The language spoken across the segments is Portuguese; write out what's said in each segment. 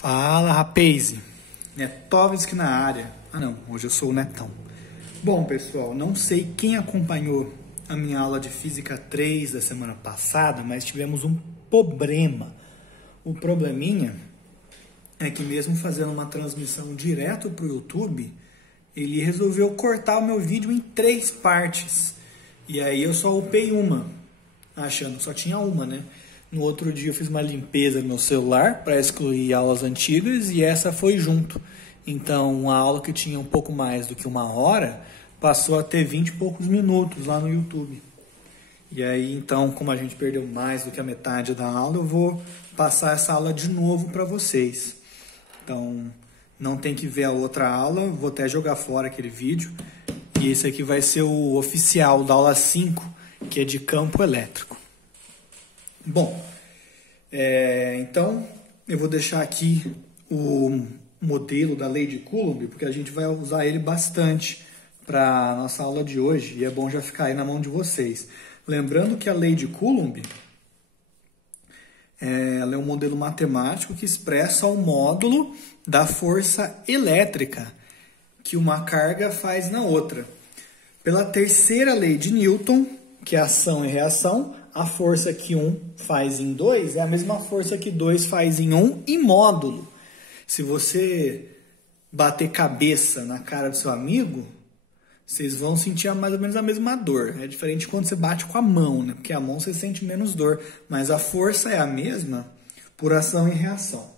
Fala, rapaz. Netovski na área. Ah, não, hoje eu sou o Netão. Bom, pessoal, não sei quem acompanhou a minha aula de Física 3 da semana passada, mas tivemos um problema. O probleminha é que mesmo fazendo uma transmissão direto para o YouTube, ele resolveu cortar o meu vídeo em 3 partes. E aí eu só upei uma, achando que só tinha uma, né? No outro dia eu fiz uma limpeza no meu celular para excluir aulas antigas e essa foi junto. Então, uma aula que tinha um pouco mais do que 1 hora passou a ter 20 e poucos minutos lá no YouTube. E aí, então, como a gente perdeu mais do que a metade da aula, eu vou passar essa aula de novo para vocês. Então, não tem que ver a outra aula, vou até jogar fora aquele vídeo. E esse aqui vai ser o oficial da aula 5, que é de campo elétrico. Bom, então eu vou deixar aqui o modelo da lei de Coulomb, porque a gente vai usar ele bastante para a nossa aula de hoje, e é bom já ficar aí na mão de vocês. Lembrando que a lei de Coulomb ela é um modelo matemático que expressa o módulo da força elétrica que uma carga faz na outra. Pela terceira lei de Newton, que é ação e reação, a força que 1 faz em 2 é a mesma força que 2 faz em 1 em módulo. Se você bater cabeça na cara do seu amigo, vocês vão sentir mais ou menos a mesma dor. É diferente quando você bate com a mão, né? Porque a mão você sente menos dor, mas a força é a mesma por ação e reação.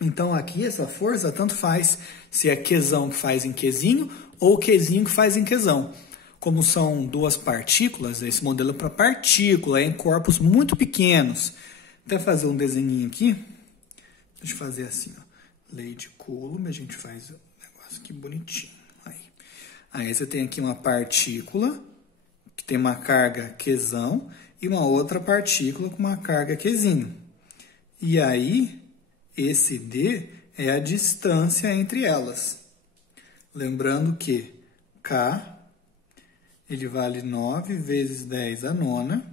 Então aqui essa força tanto faz se é Qzão que faz em Qzinho ou Qzinho que faz em Qzão. Como são 2 partículas, esse modelo é para partícula, é em corpos muito pequenos. Vou até fazer um desenho aqui. Deixa eu fazer assim, ó. Lei de Coulomb, a gente faz um negócio aqui bonitinho. Aí você tem aqui uma partícula que tem uma carga Qzão e uma outra partícula com uma carga Qzinho. E aí, esse D é a distância entre elas. Lembrando que K ele vale 9 vezes 10 a nona.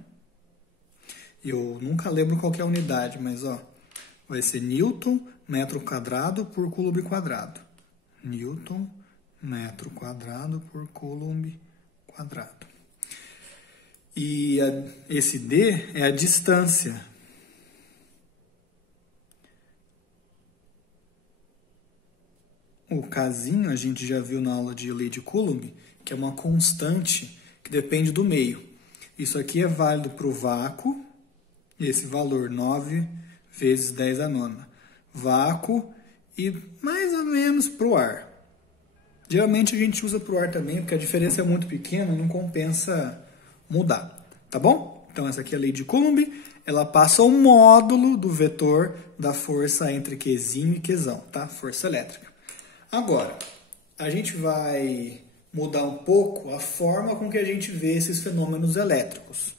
Eu nunca lembro qual que é a unidade, mas ó, vai ser Newton metro quadrado por Coulomb quadrado. Newton metro quadrado por Coulomb quadrado. E esse D é a distância. O Kzinho a gente já viu na aula de lei de Coulomb, que é uma constante que depende do meio. Isso aqui é válido para o vácuo, esse valor 9 vezes 10 a nona. Vácuo e mais ou menos para o ar. Geralmente a gente usa para o ar também, porque a diferença é muito pequena, não compensa mudar, tá bom? Então essa aqui é a lei de Coulomb, ela passa o módulo do vetor da força entre Qzinho e Qzão, tá? Força elétrica. Agora, a gente vai mudar um pouco a forma com que a gente vê esses fenômenos elétricos.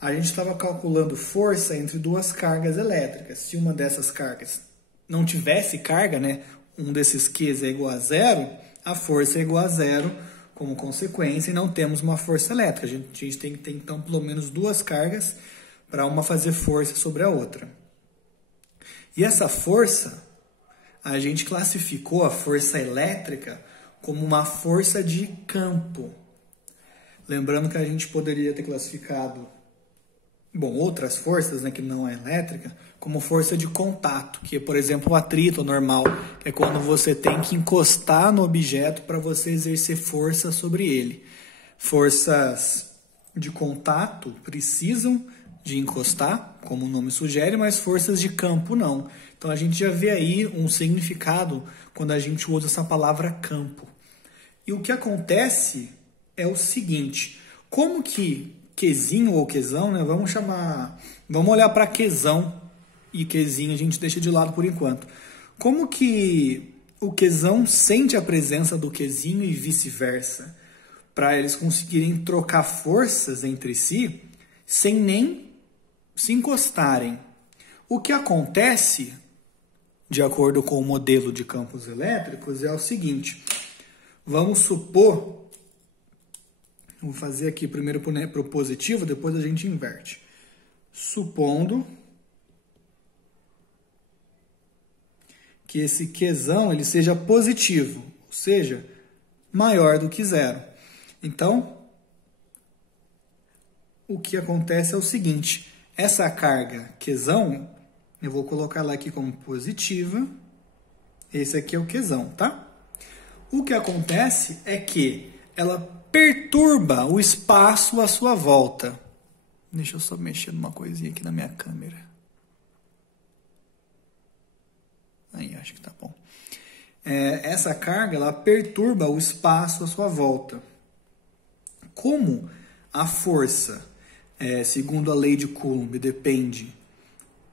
A gente estava calculando força entre 2 cargas elétricas. Se uma dessas cargas não tivesse carga, né, um desses Qs é igual a 0, a força é igual a 0 como consequência e não temos uma força elétrica. A gente tem que ter, então, pelo menos 2 cargas para uma fazer força sobre a outra. E essa força, a gente classificou a força elétrica como uma força de campo. Lembrando que a gente poderia ter classificado, outras forças, né, que não é elétrica, como força de contato, que é, por exemplo, o atrito normal, que é quando você tem que encostar no objeto para você exercer força sobre ele. Forças de contato precisam de encostar, como o nome sugere, mas forças de campo não. Então a gente já vê aí um significado quando a gente usa essa palavra campo. E o que acontece é o seguinte, como que Qzinho ou Qzão, né, vamos olhar para Qzão e Qzinho a gente deixa de lado por enquanto. Como que o Qzão sente a presença do Qzinho e vice-versa, para eles conseguirem trocar forças entre si sem nem se encostarem? O que acontece, de acordo com o modelo de campos elétricos, é o seguinte. Vamos supor, vou fazer aqui primeiro para o positivo, depois a gente inverte. Supondo que esse Qzão ele seja positivo, ou seja, maior do que zero. Então, o que acontece é o seguinte, essa carga Qzão, eu vou colocar ela aqui como positiva, esse aqui é o Qzão, tá? O que acontece é que ela perturba o espaço à sua volta. Deixa eu só mexer numa coisinha aqui na minha câmera. Aí, acho que tá bom. Essa carga, ela perturba o espaço à sua volta. Como a força, segundo a lei de Coulomb, depende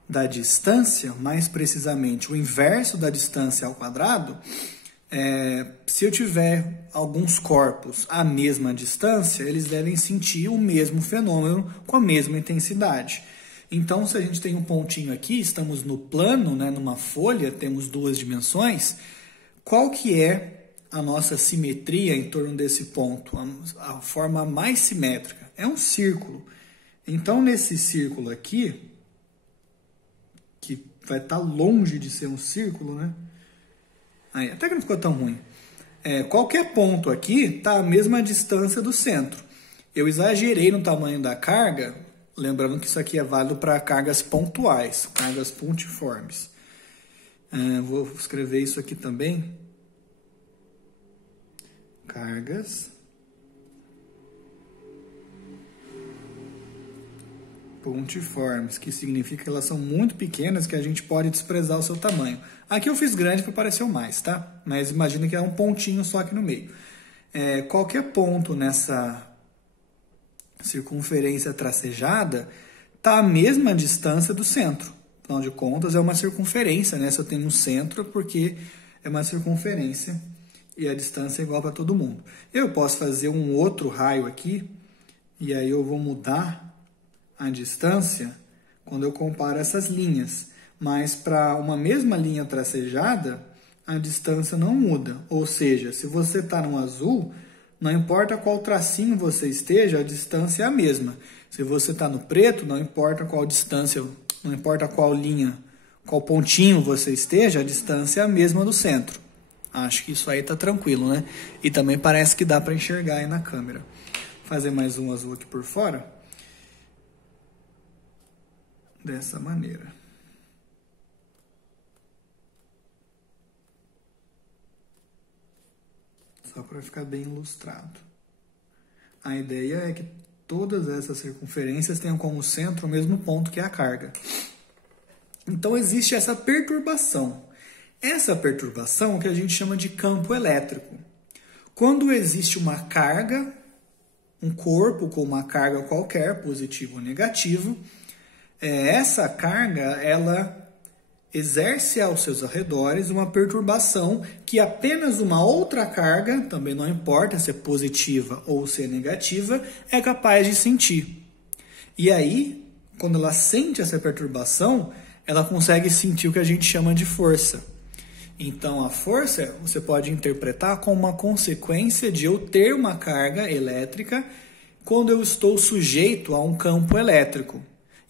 da distância, mais precisamente o inverso da distância ao quadrado, se eu tiver alguns corpos à mesma distância, eles devem sentir o mesmo fenômeno com a mesma intensidade. Então, se a gente tem um pontinho aqui, estamos no plano, né, numa folha, temos duas dimensões, qual que é a nossa simetria em torno desse ponto? A forma mais simétrica é um círculo. Então, nesse círculo aqui, que vai estar longe de ser um círculo, né? Aí, até que não ficou tão ruim. Qualquer ponto aqui está à mesma distância do centro. Eu exagerei no tamanho da carga, lembrando que isso aqui é válido para cargas pontuais, cargas pontiformes. Vou escrever isso aqui também. Cargas pontiformes, que significa que elas são muito pequenas, que a gente pode desprezar o seu tamanho. Aqui eu fiz grande para parecer mais, tá? Mas imagina que é um pontinho só aqui no meio. Qualquer ponto nessa circunferência tracejada está à mesma distância do centro. Afinal de contas, é uma circunferência, né? Se eu tenho um centro, porque é uma circunferência e a distância é igual para todo mundo. Eu posso fazer um outro raio aqui, e aí eu vou mudar a distância quando eu comparo essas linhas. Mas para uma mesma linha tracejada, a distância não muda. Ou seja, se você está no azul, não importa qual tracinho você esteja, a distância é a mesma. Se você está no preto, não importa qual distância, não importa qual linha, qual pontinho você esteja, a distância é a mesma do centro. Acho que isso aí está tranquilo, né? E também parece que dá para enxergar aí na câmera. Vou fazer mais um azul aqui por fora. Dessa maneira. Só para ficar bem ilustrado. A ideia é que todas essas circunferências tenham como centro o mesmo ponto que é a carga. Então existe essa perturbação. Essa perturbação é o que a gente chama de campo elétrico. Quando existe uma carga, um corpo com uma carga qualquer, positivo ou negativo, essa carga, ela exerce aos seus arredores uma perturbação que apenas uma outra carga, também não importa se é positiva ou se é negativa, é capaz de sentir. E aí, quando ela sente essa perturbação, ela consegue sentir o que a gente chama de força. Então, a força você pode interpretar como uma consequência de eu ter uma carga elétrica quando eu estou sujeito a um campo elétrico.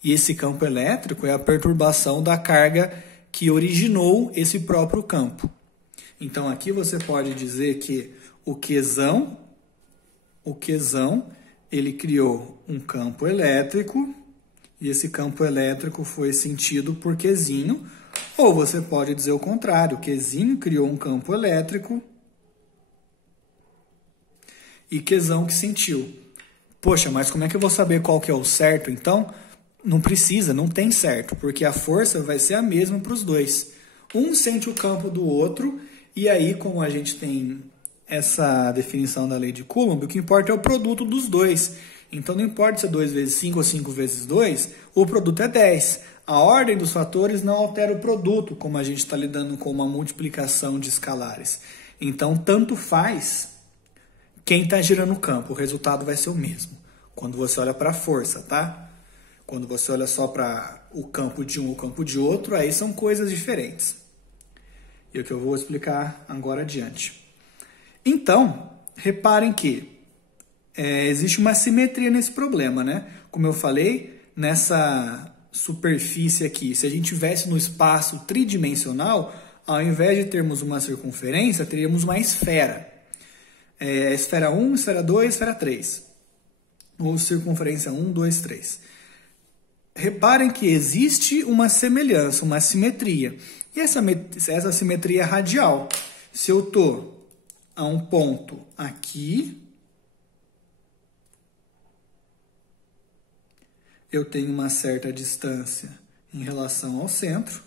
E esse campo elétrico é a perturbação da carga que originou esse próprio campo. Então, aqui você pode dizer que o Qzão, ele criou um campo elétrico, e esse campo elétrico foi sentido por Qzinho, ou você pode dizer o contrário, Qzinho criou um campo elétrico e Qzão que sentiu. Poxa, mas como é que eu vou saber qual que é o certo, então? Não precisa, não tem certo, porque a força vai ser a mesma para os dois. Um sente o campo do outro, e aí, como a gente tem essa definição da lei de Coulomb, o que importa é o produto dos dois. Então, não importa se é 2 vezes 5 ou 5 vezes 2, o produto é 10. A ordem dos fatores não altera o produto, como a gente está lidando com uma multiplicação de escalares. Então, tanto faz quem está girando o campo, o resultado vai ser o mesmo. Quando você olha para a força, tá? Quando você olha só para o campo de um ou o campo de outro, aí são coisas diferentes. E é o que eu vou explicar agora adiante. Então, reparem que existe uma simetria nesse problema, né? Como eu falei, nessa superfície aqui, se a gente tivesse no espaço tridimensional, Ao invés de termos uma circunferência, teríamos uma esfera. Esfera 1, esfera 2, esfera 3. Ou circunferência 1, 2, 3. Reparem que existe uma semelhança, uma simetria. E essa simetria é radial. Se eu estou a um ponto aqui, eu tenho uma certa distância em relação ao centro.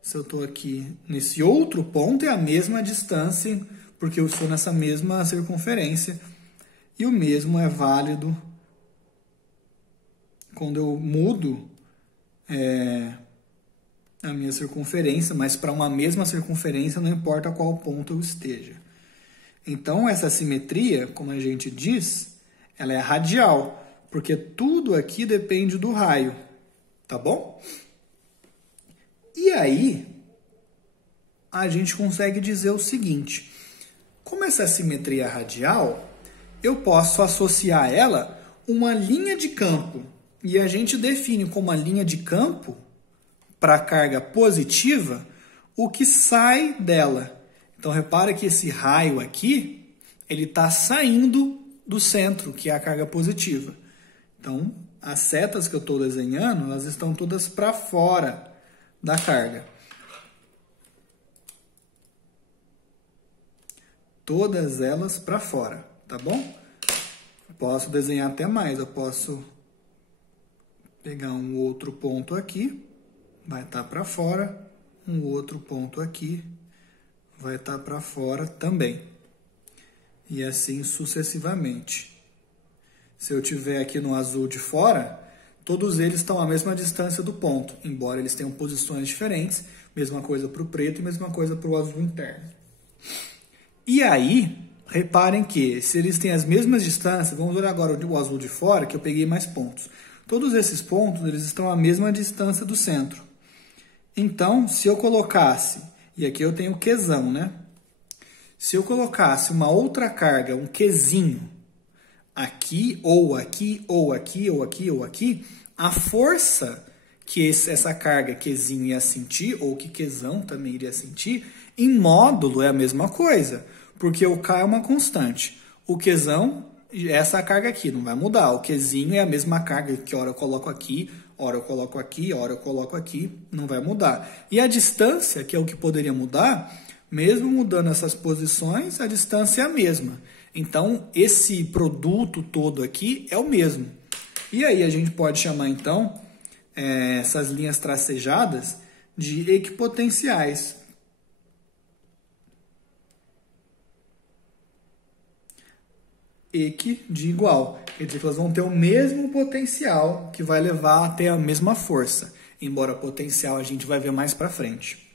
Se eu estou aqui nesse outro ponto, é a mesma distância, porque eu estou nessa mesma circunferência. E o mesmo é válido quando eu mudo a minha circunferência, mas para uma mesma circunferência não importa qual ponto eu esteja. Então, essa simetria, como a gente diz, ela é radial, porque tudo aqui depende do raio, tá bom? E aí, a gente consegue dizer o seguinte: como essa simetria é radial, eu posso associar a ela uma linha de campo. E a gente define como a linha de campo, para a carga positiva, o que sai dela. Então, repara que esse raio aqui, ele está saindo do centro, que é a carga positiva. Então, as setas que eu estou desenhando, elas estão todas para fora da carga. Todas elas para fora, tá bom? Posso desenhar até mais, eu posso pegar um outro ponto aqui, vai estar para fora, um outro ponto aqui, vai estar para fora também. E assim sucessivamente. Se eu tiver aqui no azul de fora, todos eles estão à mesma distância do ponto, embora eles tenham posições diferentes, mesma coisa para o preto e mesma coisa para o azul interno. E aí, reparem que se eles têm as mesmas distâncias, vamos olhar agora o azul de fora, que eu peguei mais pontos. Todos esses pontos, eles estão à mesma distância do centro. Então, se eu colocasse, e aqui eu tenho Qzão, né? Se eu colocasse uma outra carga, um Qzinho, aqui, ou aqui, ou aqui, ou aqui, ou aqui, a força que essa carga Qzinho ia sentir, ou que Qzão também iria sentir, em módulo é a mesma coisa, porque o K é uma constante. O Qzão, essa carga aqui, não vai mudar. O Qzinho é a mesma carga, que hora eu coloco aqui, hora eu coloco aqui, hora eu coloco aqui, não vai mudar. E a distância, que é o que poderia mudar, mesmo mudando essas posições, a distância é a mesma. Então, esse produto todo aqui é o mesmo. E aí a gente pode chamar, então, essas linhas tracejadas de equipotenciais. Equi de igual. Quer dizer que elas vão ter o mesmo potencial, que vai levar a ter a mesma força. Embora potencial a gente vai ver mais para frente.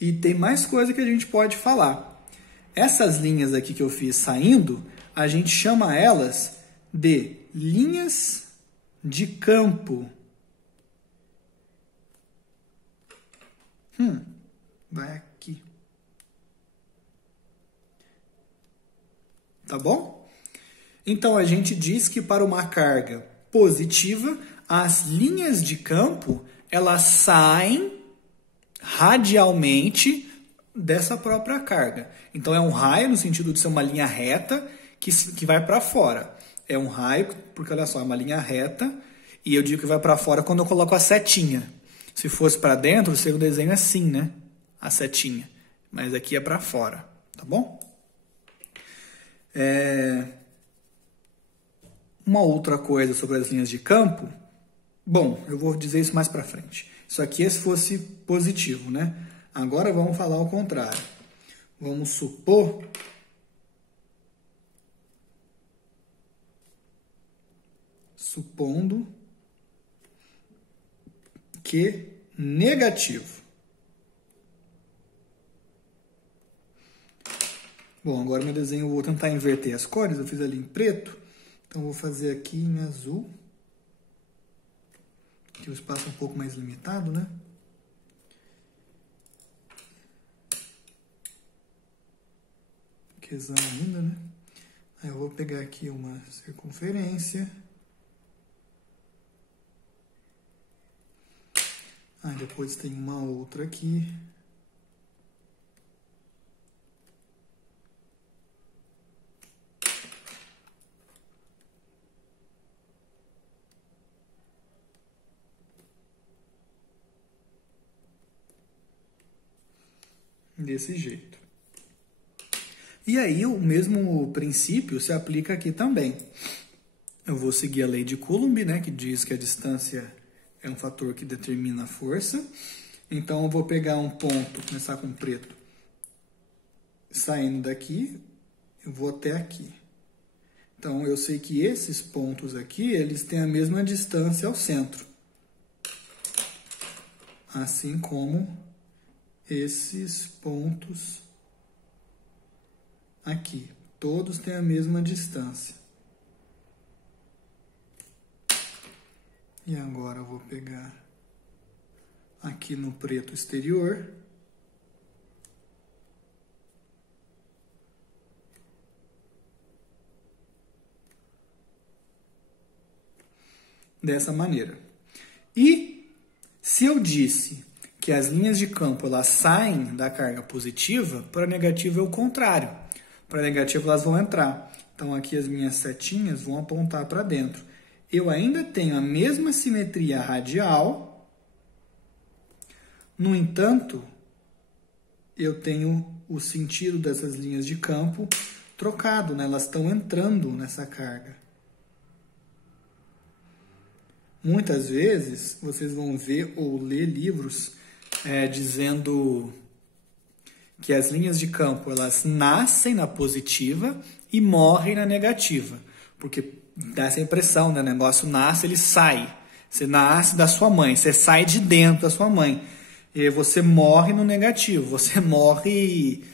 E tem mais coisa que a gente pode falar. Essas linhas aqui que eu fiz saindo, a gente chama elas de linhas de campo. Vai aqui. Tá bom? Então, a gente diz que para uma carga positiva, as linhas de campo, elas saem radialmente dessa própria carga. Então, é um raio no sentido de ser uma linha reta que vai para fora. É um raio, porque olha só, é uma linha reta, e eu digo que vai para fora quando eu coloco a setinha. Se fosse para dentro, o seu desenho é assim, né? A setinha. Mas aqui é para fora, tá bom? Uma outra coisa sobre as linhas de campo, bom, eu vou dizer isso mais para frente. Isso aqui é se fosse positivo, né? Agora vamos falar o contrário. Vamos supor supondo que negativo. Bom, agora meu desenho eu vou tentar inverter as cores. Eu fiz ali em preto, então vou fazer aqui em azul. Aqui o espaço é um pouco mais limitado, né? Qzão ainda, né? Aí eu vou pegar aqui uma circunferência. Aí depois tem uma outra aqui. desse jeito. E aí o mesmo princípio se aplica aqui também. Eu vou seguir a lei de Coulomb, né, que diz que a distância é um fator que determina a força. Então eu vou pegar um ponto, começar com preto, saindo daqui, eu vou até aqui. Então eu sei que esses pontos aqui, eles têm a mesma distância ao centro. Assim como esses pontos aqui. Todos têm a mesma distância. E agora eu vou pegar aqui no preto exterior. Dessa maneira. E se eu disse que as linhas de campo elas saem da carga positiva, para a negativa é o contrário. Para a negativa elas vão entrar. Então aqui as minhas setinhas vão apontar para dentro. Eu ainda tenho a mesma simetria radial, no entanto, eu tenho o sentido dessas linhas de campo trocado, né? Elas estão entrando nessa carga. Muitas vezes vocês vão ver ou ler livros dizendo que as linhas de campo elas nascem na positiva e morrem na negativa, porque dá essa impressão, né? O negócio nasce, ele sai. Você nasce da sua mãe, você sai de dentro da sua mãe. E você morre no negativo, você morre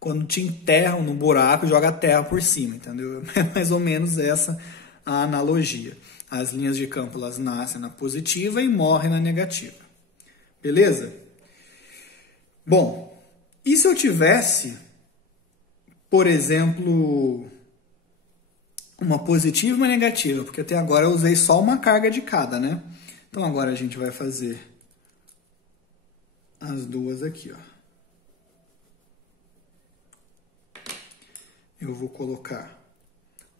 quando te enterram no buraco e joga a terra por cima, entendeu? É mais ou menos essa a analogia. As linhas de campo elas nascem na positiva e morrem na negativa. Beleza? Bom, e se eu tivesse, por exemplo, uma positiva e uma negativa? Porque até agora eu usei só uma carga de cada, né? Então agora a gente vai fazer as duas aqui, ó. Eu vou colocar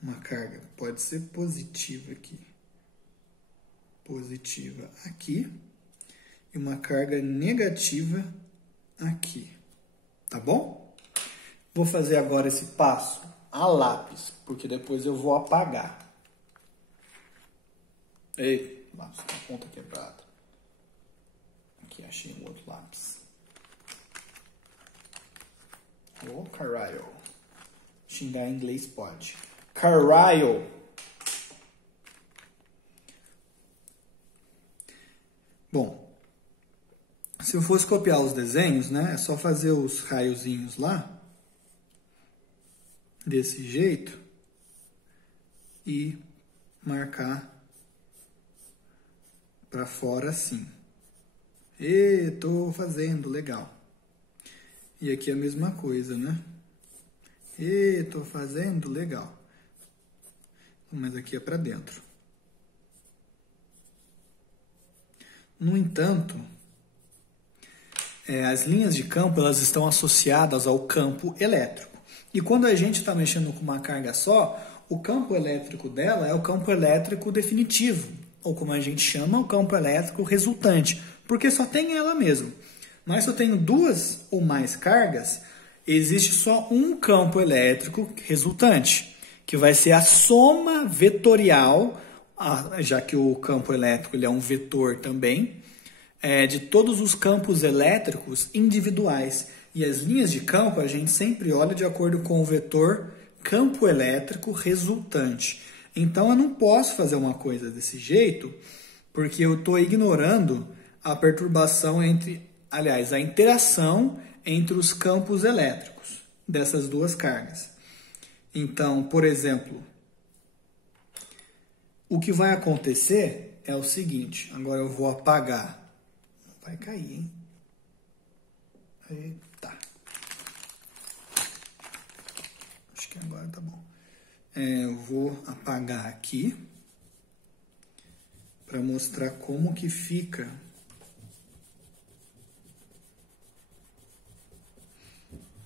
uma carga, pode ser positiva aqui. Positiva aqui. E uma carga negativa aqui. Tá bom? Vou fazer agora esse passo a lápis, porque depois eu vou apagar. Ei, lápis com a ponta quebrada. Aqui, achei um outro lápis. Ô, caralho. Xingar em inglês pode. Caralho. Bom, se eu fosse copiar os desenhos, né, é só fazer os raiozinhos lá, desse jeito, e marcar para fora assim. E tô fazendo, legal. E aqui a mesma coisa, né? E tô fazendo, legal. Mas aqui é para dentro. No entanto, as linhas de campo elas estão associadas ao campo elétrico. E quando a gente está mexendo com uma carga só, o campo elétrico dela é o campo elétrico definitivo, ou como a gente chama, o campo elétrico resultante, porque só tem ela mesmo. Mas se eu tenho duas ou mais cargas, existe só um campo elétrico resultante, que vai ser a soma vetorial, já que o campo elétrico ele é um vetor também, de todos os campos elétricos individuais. E as linhas de campo a gente sempre olha de acordo com o vetor campo elétrico resultante. Então eu não posso fazer uma coisa desse jeito, porque eu estou ignorando a perturbação a interação entre os campos elétricos dessas duas cargas. Então, por exemplo, o que vai acontecer é o seguinte, agora eu vou apagar. Vai cair, hein? Eita. Acho que agora tá bom. Eu vou apagar aqui para mostrar como que fica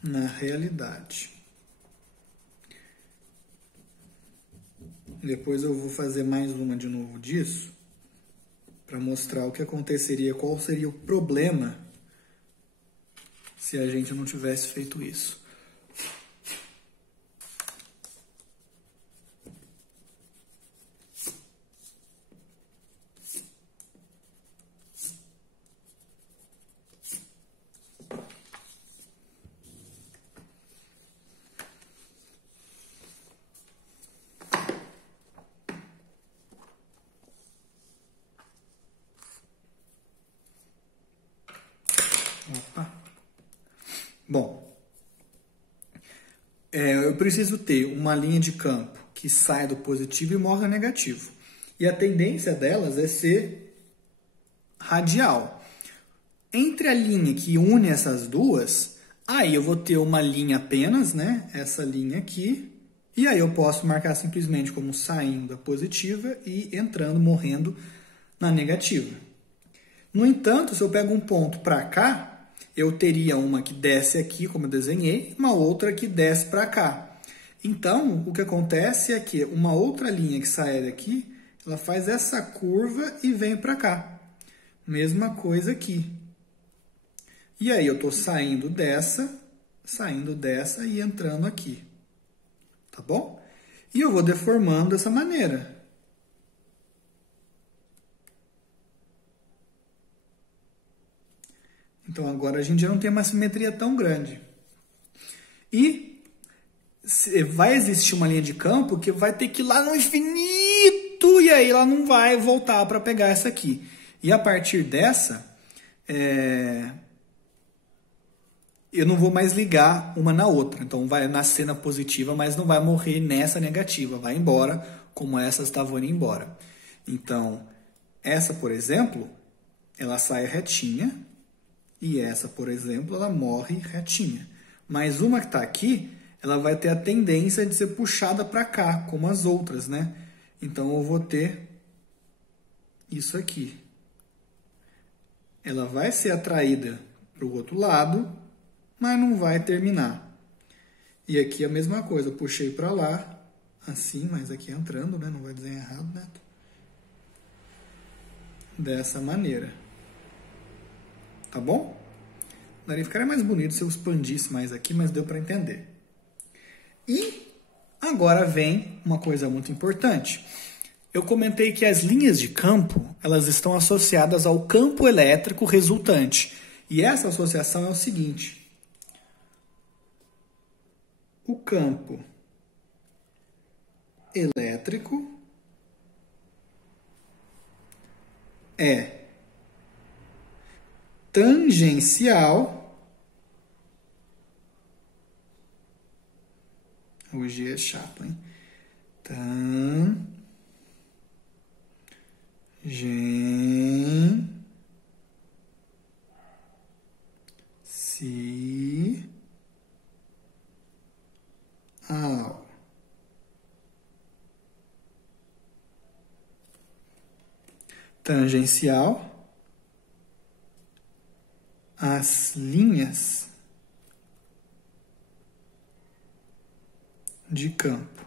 na realidade. Depois eu vou fazer mais uma de novo disso para mostrar o que aconteceria, qual seria o problema se a gente não tivesse feito isso. Opa. Bom, eu preciso ter uma linha de campo que sai do positivo e morra negativo. E a tendência delas é ser radial. Entre a linha que une essas duas, aí eu vou ter uma linha apenas, né? Essa linha aqui. E aí eu posso marcar simplesmente como saindo da positiva e entrando, morrendo na negativa. No entanto, se eu pego um ponto para cá, eu teria uma que desce aqui, como eu desenhei, uma outra que desce para cá. Então, o que acontece é que uma outra linha que sai daqui, ela faz essa curva e vem para cá. Mesma coisa aqui. E aí eu estou saindo dessa e entrando aqui. Tá bom? E eu vou deformando dessa maneira. Então agora a gente já não tem uma simetria tão grande. E vai existir uma linha de campo que vai ter que ir lá no infinito e aí ela não vai voltar para pegar essa aqui. E a partir dessa, eu não vou mais ligar uma na outra. Então vai nascer na positiva, mas não vai morrer nessa negativa. Vai embora, como essas estavam indo embora. Então, essa, por exemplo, ela sai retinha. E essa, por exemplo, ela morre retinha. Mas uma que está aqui, ela vai ter a tendência de ser puxada para cá, como as outras, né? Então, eu vou ter isso aqui. Ela vai ser atraída para o outro lado, mas não vai terminar. E aqui a mesma coisa, eu puxei para lá, assim, mas aqui entrando, né? Não vai desenhar errado, né? Dessa maneira. Tá bom? Daria ficaria mais bonito se eu expandisse mais aqui, mas deu para entender. E agora vem uma coisa muito importante. Eu comentei que as linhas de campo, elas estão associadas ao campo elétrico resultante. E essa associação é o seguinte. O campo elétrico é tangencial, hoje é chato, hein? Tangencial as linhas de campo.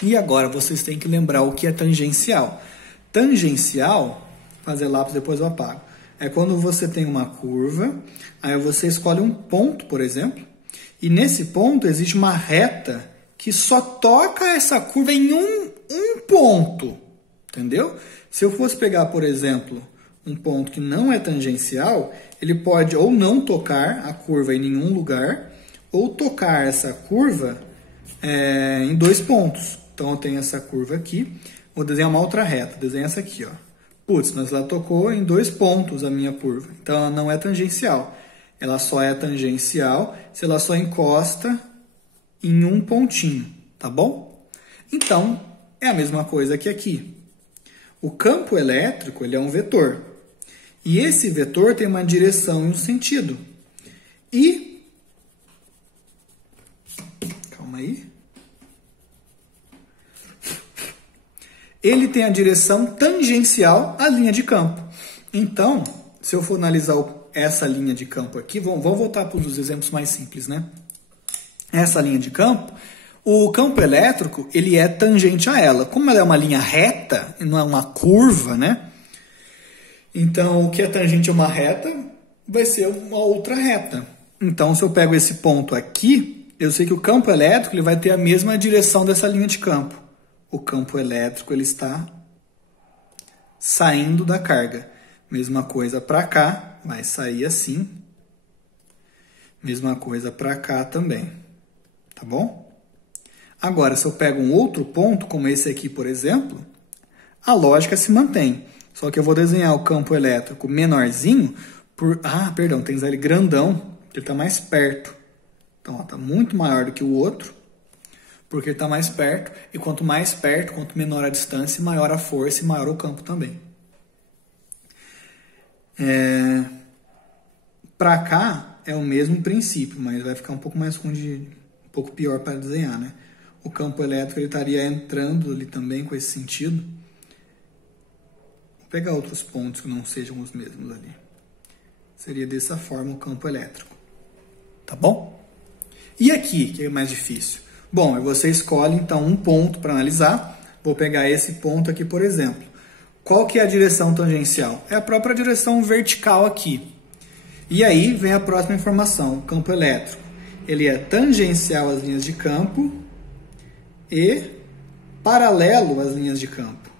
E agora vocês têm que lembrar o que é tangencial. Tangencial, fazer lápis depois eu apago, é quando você tem uma curva, aí você escolhe um ponto, por exemplo, e nesse ponto existe uma reta que só toca essa curva em um ponto, entendeu? Se eu fosse pegar, por exemplo, um ponto que não é tangencial, ele pode ou não tocar a curva em nenhum lugar, ou tocar essa curva em dois pontos. Então eu tenho essa curva aqui, vou desenhar uma outra reta, desenho essa aqui, ó. Putz, mas ela tocou em dois pontos a minha curva, então ela não é tangencial. Ela só é tangencial se ela só encosta em um pontinho, tá bom? Então, é a mesma coisa que aqui. O campo elétrico, ele é um vetor. E esse vetor tem uma direção e um sentido. E... calma aí. Ele tem a direção tangencial à linha de campo. Então, se eu for analisar essa linha de campo aqui, vamos voltar para os exemplos mais simples, né? Essa linha de campo, o campo elétrico, ele é tangente a ela. Como ela é uma linha reta, e não é uma curva, né? Então, o que é tangente a uma reta, vai ser uma outra reta. Então, se eu pego esse ponto aqui, eu sei que o campo elétrico ele vai ter a mesma direção dessa linha de campo. O campo elétrico ele está saindo da carga. Mesma coisa para cá, vai sair assim. Mesma coisa para cá também. Tá bom? Agora, se eu pego um outro ponto, como esse aqui, por exemplo, a lógica se mantém. Só que eu vou desenhar o campo elétrico menorzinho por... Ah, perdão, tem que usar ele grandão, porque ele está mais perto. Então, está muito maior do que o outro, porque ele está mais perto. E quanto mais perto, quanto menor a distância, maior a força e maior o campo também. Para cá é o mesmo princípio, mas vai ficar um pouco mais escondido, um pouco pior para desenhar, né? O campo elétrico ele estaria entrando ali também com esse sentido. Vou pegar outros pontos que não sejam os mesmos ali. Seria dessa forma o campo elétrico. Tá bom? E aqui, que é mais difícil? Bom, você escolhe então um ponto para analisar. Vou pegar esse ponto aqui, por exemplo. Qual que é a direção tangencial? É a própria direção vertical aqui. E aí vem a próxima informação, o campo elétrico. Ele é tangencial às linhas de campo e paralelo às linhas de campo.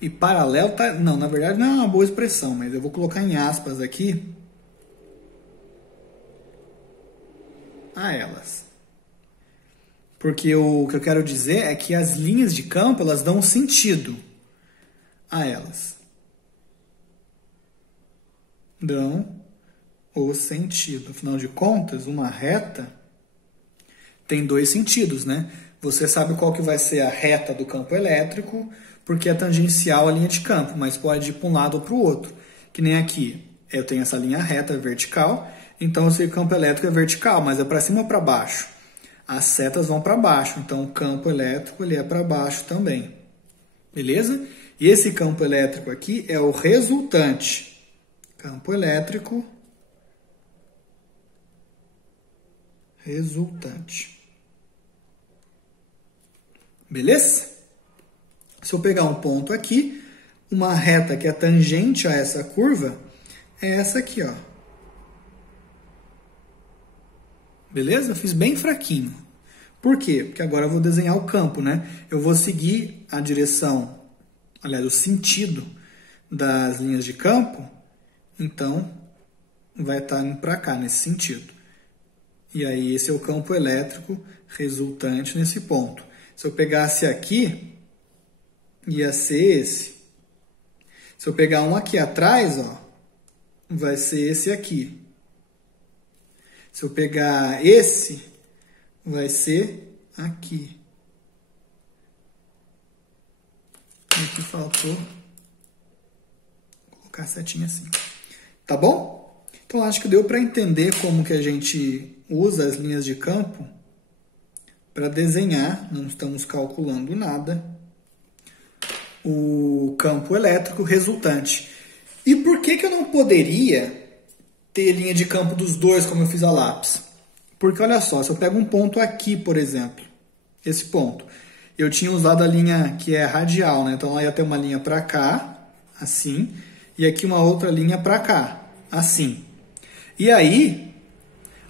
E paralelo, não, na verdade não é uma boa expressão, mas eu vou colocar em aspas aqui a elas. Porque o que eu quero dizer é que as linhas de campo, elas dão sentido a elas. Dão o sentido. Afinal de contas, uma reta tem dois sentidos, né? Você sabe qual que vai ser a reta do campo elétrico, porque é tangencial à linha de campo, mas pode ir para um lado ou para o outro. Que nem aqui, eu tenho essa linha reta vertical, então eu sei que o campo elétrico é vertical, mas é para cima ou para baixo? As setas vão para baixo, então o campo elétrico ele é para baixo também. Beleza? E esse campo elétrico aqui é o resultante. Campo elétrico resultante. Beleza? Se eu pegar um ponto aqui, uma reta que é tangente a essa curva é essa aqui, ó. Beleza? Eu fiz bem fraquinho. Por quê? Porque agora eu vou desenhar o campo, né? Eu vou seguir a direção, aliás, o sentido das linhas de campo, então vai estar indo para cá, nesse sentido. E aí esse é o campo elétrico resultante nesse ponto. Se eu pegasse aqui, ia ser esse. Se eu pegar um aqui atrás, ó, vai ser esse aqui. Se eu pegar esse, vai ser aqui. Aqui faltou colocar a setinha assim. Tá bom? Então acho que deu para entender como que a gente usa as linhas de campo para desenhar, não estamos calculando nada, o campo elétrico resultante. E por que eu não poderia ter linha de campo dos dois, como eu fiz a lápis? Porque olha só, se eu pego um ponto aqui, por exemplo, esse ponto, eu tinha usado a linha que é radial, né? Então ela ia ter uma linha para cá, assim, e aqui uma outra linha para cá, assim. E aí,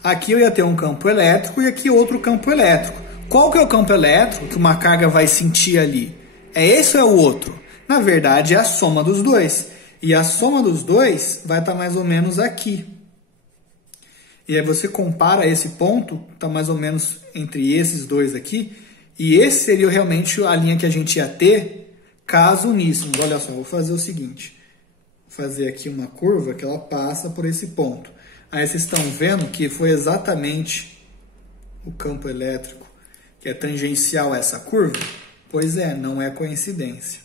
aqui eu ia ter um campo elétrico e aqui outro campo elétrico. Qual que é o campo elétrico que uma carga vai sentir ali? É esse ou é o outro? Na verdade, é a soma dos dois. E a soma dos dois vai estar mais ou menos aqui. E aí você compara esse ponto, está mais ou menos entre esses dois aqui. E esse seria realmente a linha que a gente ia ter caso uníssimos. Olha só, vou fazer o seguinte. Vou fazer aqui uma curva que ela passa por esse ponto. Aí vocês estão vendo que foi exatamente o campo elétrico que é tangencial a essa curva? Pois é, não é coincidência.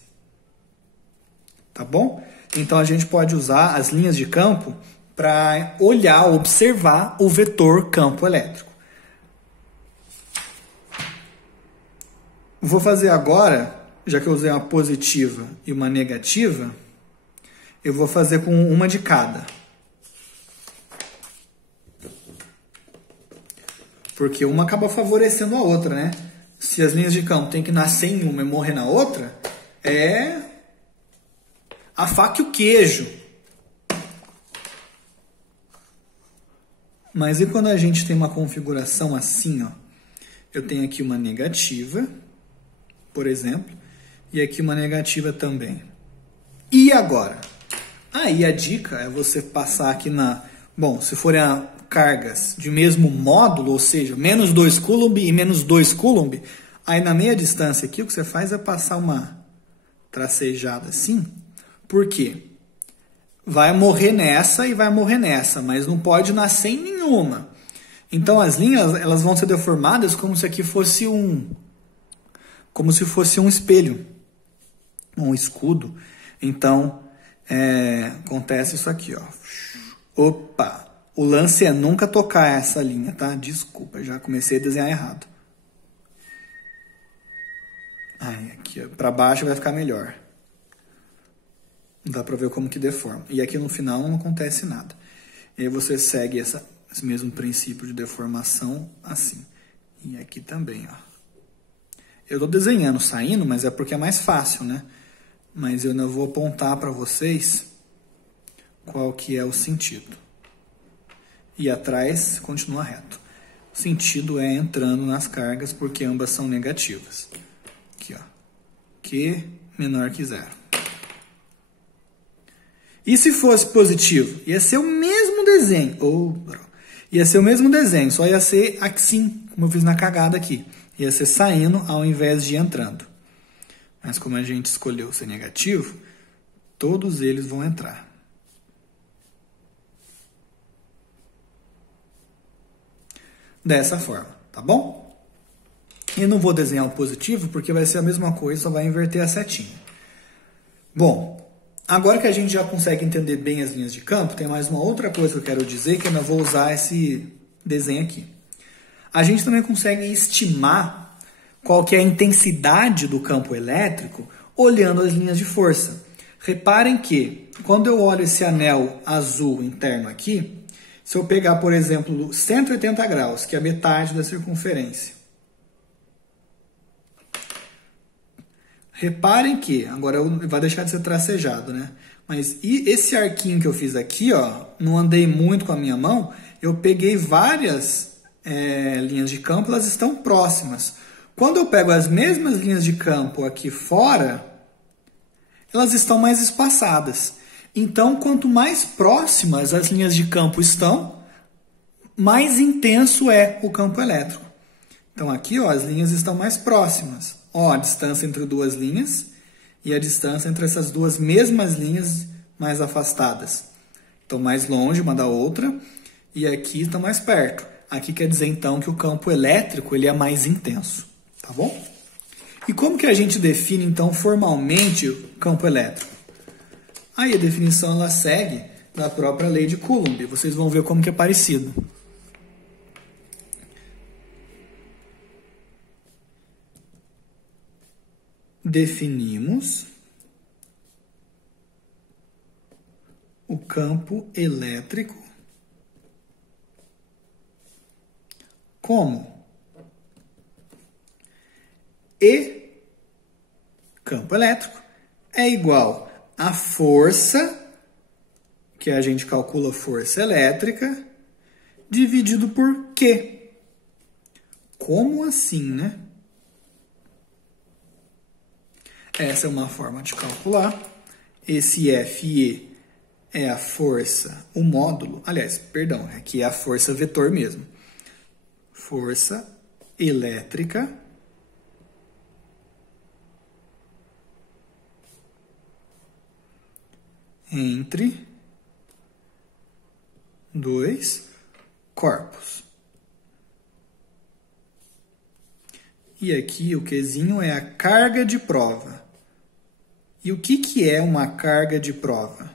Tá bom? Então a gente pode usar as linhas de campo para olhar, observar o vetor campo elétrico. Vou fazer agora, já que eu usei uma positiva e uma negativa, eu vou fazer com uma de cada. Porque uma acaba favorecendo a outra, né? Se as linhas de campo têm que nascer em uma e morrer na outra, A faca e o queijo. Mas e quando a gente tem uma configuração assim, ó? Eu tenho aqui uma negativa, por exemplo, e aqui uma negativa também. E agora? Aí a dica é você passar aqui na... Bom, se forem cargas de mesmo módulo, ou seja, menos 2 coulomb e menos 2 coulomb, aí na meia distância aqui o que você faz é passar uma tracejada assim. Por quê? Vai morrer nessa e vai morrer nessa, mas não pode nascer em nenhuma. Então as linhas elas vão ser deformadas como se aqui fosse um espelho, um escudo. Então acontece isso aqui, ó. Opa! O lance é nunca tocar essa linha, tá? Desculpa, já comecei a desenhar errado. Aí aqui, ó, para baixo vai ficar melhor. Dá para ver como que deforma. E aqui no final não acontece nada. E aí você segue esse mesmo princípio de deformação assim. E aqui também, ó. Eu tô desenhando saindo, mas é porque é mais fácil, né? Mas eu não vou apontar para vocês qual que é o sentido. E atrás continua reto. O sentido é entrando nas cargas porque ambas são negativas. Aqui, ó. Q menor que 0. E se fosse positivo? Ia ser o mesmo desenho. Ia ser o mesmo desenho, só ia ser assim, como eu fiz na cagada aqui. Ia ser saindo ao invés de entrando. Mas como a gente escolheu ser negativo, todos eles vão entrar. Dessa forma, tá bom? E não vou desenhar o positivo, porque vai ser a mesma coisa, só vai inverter a setinha. Bom, agora que a gente já consegue entender bem as linhas de campo, tem mais uma outra coisa que eu quero dizer, que eu ainda vou usar esse desenho aqui. A gente também consegue estimar qual que é a intensidade do campo elétrico olhando as linhas de força. Reparem que, quando eu olho esse anel azul interno aqui, se eu pegar, por exemplo, 180 graus, que é a metade da circunferência. Reparem que, agora vai deixar de ser tracejado, né? Mas e esse arquinho que eu fiz aqui, ó, não andei muito com a minha mão, eu peguei várias linhas de campo, elas estão próximas. Quando eu pego as mesmas linhas de campo aqui fora, elas estão mais espaçadas. Então, quanto mais próximas as linhas de campo estão, mais intenso é o campo elétrico. Então, aqui, ó, as linhas estão mais próximas. Ó, a distância entre duas linhas e a distância entre essas duas mesmas linhas mais afastadas. Estão mais longe uma da outra e aqui estão mais perto. Aqui quer dizer, então, que o campo elétrico ele é mais intenso. Tá bom? E como que a gente define, então, formalmente o campo elétrico? Aí a definição ela segue da própria lei de Coulomb. Vocês vão ver como que é parecido. Definimos o campo elétrico como E campo elétrico é igual a força, que a gente calcula força elétrica, dividido por Q. Como assim, né? Essa é uma forma de calcular. Esse FE é a força, o módulo, aliás, perdão, aqui é a força vetor mesmo. Força elétrica entre dois corpos. E aqui o Qzinho é a carga de prova. E o que é uma carga de prova?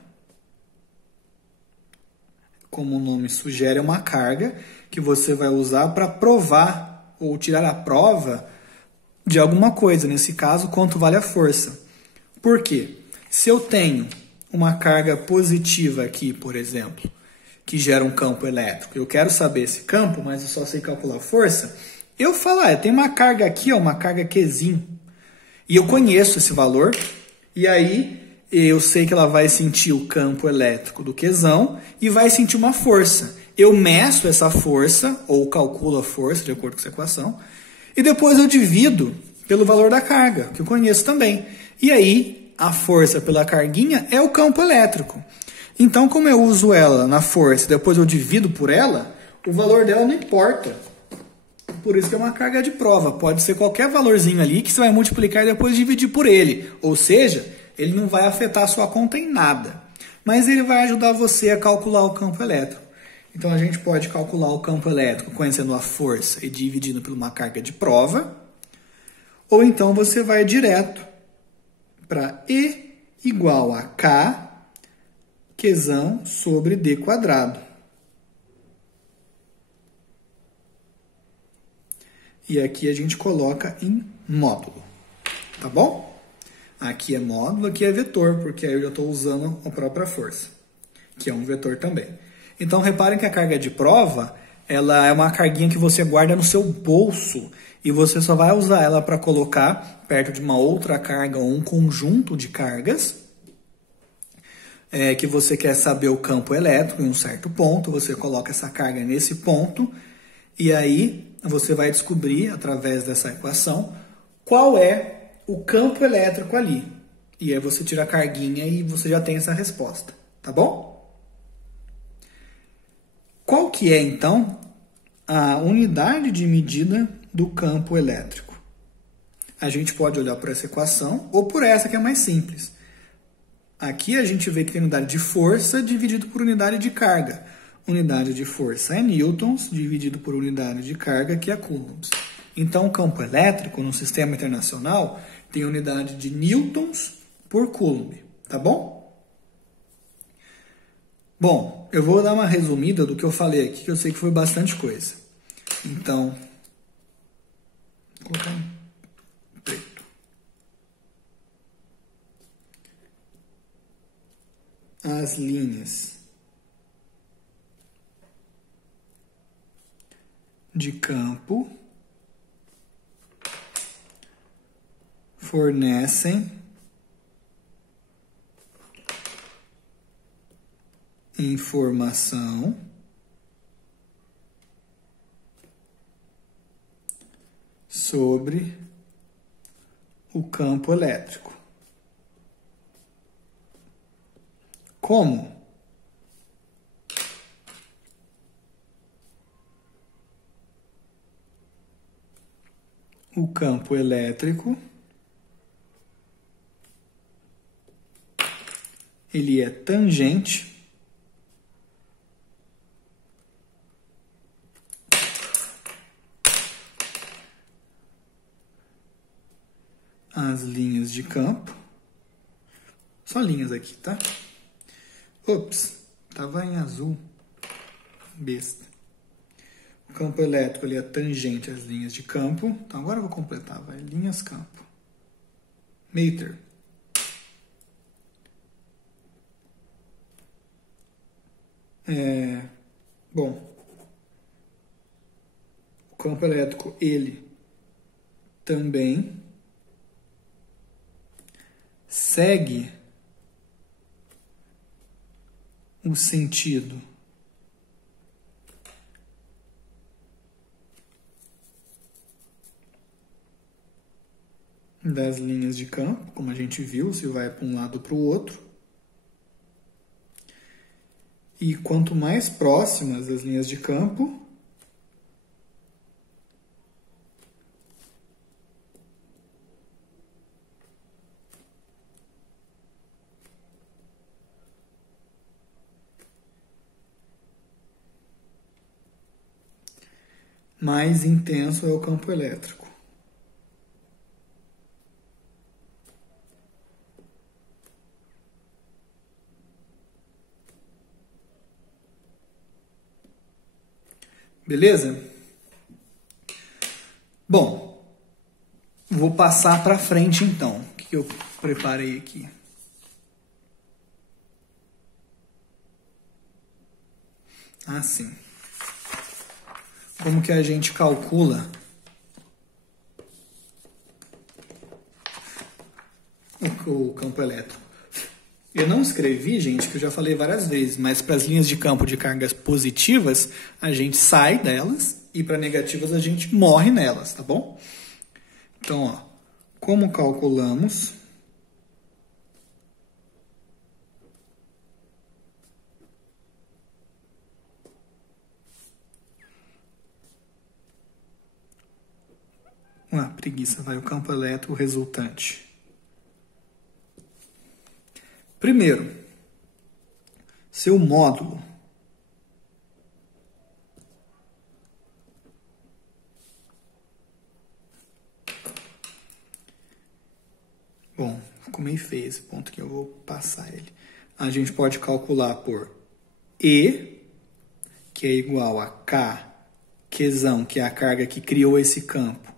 Como o nome sugere, é uma carga que você vai usar para provar ou tirar a prova de alguma coisa. Nesse caso, quanto vale a força. Por quê? Se eu tenho uma carga positiva aqui, por exemplo, que gera um campo elétrico, eu quero saber esse campo, mas eu só sei calcular a força, eu falo, tem uma carga aqui, uma carga Qzinho, e eu conheço esse valor, e aí eu sei que ela vai sentir o campo elétrico do quesão e vai sentir uma força. Eu meço essa força, ou calculo a força, de acordo com essa equação, e depois eu divido pelo valor da carga, que eu conheço também. E aí, a força pela carguinha é o campo elétrico. Então, como eu uso ela na força e depois eu divido por ela, o valor dela não importa. Por isso que é uma carga de prova. Pode ser qualquer valorzinho ali que você vai multiplicar e depois dividir por ele. Ou seja, ele não vai afetar a sua conta em nada. Mas ele vai ajudar você a calcular o campo elétrico. Então, a gente pode calcular o campo elétrico conhecendo a força e dividindo por uma carga de prova. Ou então, você vai direto para E igual a K quesão sobre D quadrado. E aqui a gente coloca em módulo. Tá bom? Aqui é módulo, aqui é vetor, porque aí eu já estou usando a própria força, que é um vetor também. Então, reparem que a carga de prova, ela é uma carguinha que você guarda no seu bolso e você só vai usar ela para colocar perto de uma outra carga ou um conjunto de cargas que você quer saber o campo elétrico em um certo ponto, você coloca essa carga nesse ponto e aí você vai descobrir, através dessa equação, qual é o campo elétrico ali. E aí você tira a carguinha e você já tem essa resposta, tá bom? Qual que é, então, a unidade de medida do campo elétrico? A gente pode olhar por essa equação ou por essa que é mais simples. Aqui a gente vê que tem unidade de força dividido por unidade de carga. Unidade de força é newtons, dividido por unidade de carga, que é coulombs. Então, o campo elétrico no sistema internacional tem unidade de newtons por coulomb, tá bom? Bom, eu vou dar uma resumida do que eu falei aqui, que eu sei que foi bastante coisa. Então, vou colocar em preto. As linhas de campo fornecem informação sobre o campo elétrico. Como? O campo elétrico ele é tangente às linhas de campo. Só linhas aqui, tá? Ops, tava em azul. Besta. O campo elétrico ele é tangente às linhas de campo. Então agora eu vou completar, vai. Linhas campo. Meio termo. Bom, o campo elétrico ele também segue o sentido das linhas de campo, como a gente viu, se vai para um lado ou para o outro. E quanto mais próximas as linhas de campo, mais intenso é o campo elétrico. Beleza? Bom, vou passar para frente então. O que eu preparei aqui? Ah, sim. Como que a gente calcula o campo elétrico? Eu não escrevi, gente, que eu já falei várias vezes, mas para as linhas de campo de cargas positivas, a gente sai delas e para negativas a gente morre nelas, tá bom? Então, ó, como calculamos? Preguiça, vai o campo elétrico resultante. Primeiro, seu módulo. Bom, ficou meio feio esse ponto que eu vou passar ele. A gente pode calcular por E, que é igual a K, Qzão, que é a carga que criou esse campo,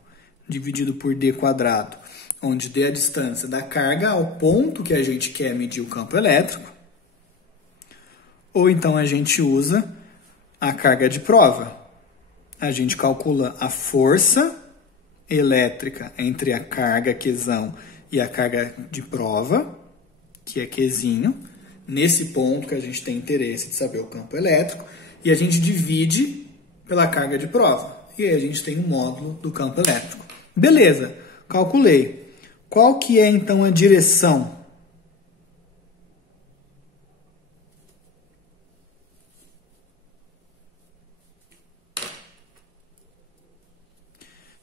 dividido por D quadrado, onde D é a distância da carga ao ponto que a gente quer medir o campo elétrico. Ou então a gente usa a carga de prova. A gente calcula a força elétrica entre a carga Qzão e a carga de prova, que é Qzinho, nesse ponto que a gente tem interesse de saber o campo elétrico, e a gente divide pela carga de prova. E aí a gente tem o módulo do campo elétrico. Beleza, calculei. Qual que é então a direção?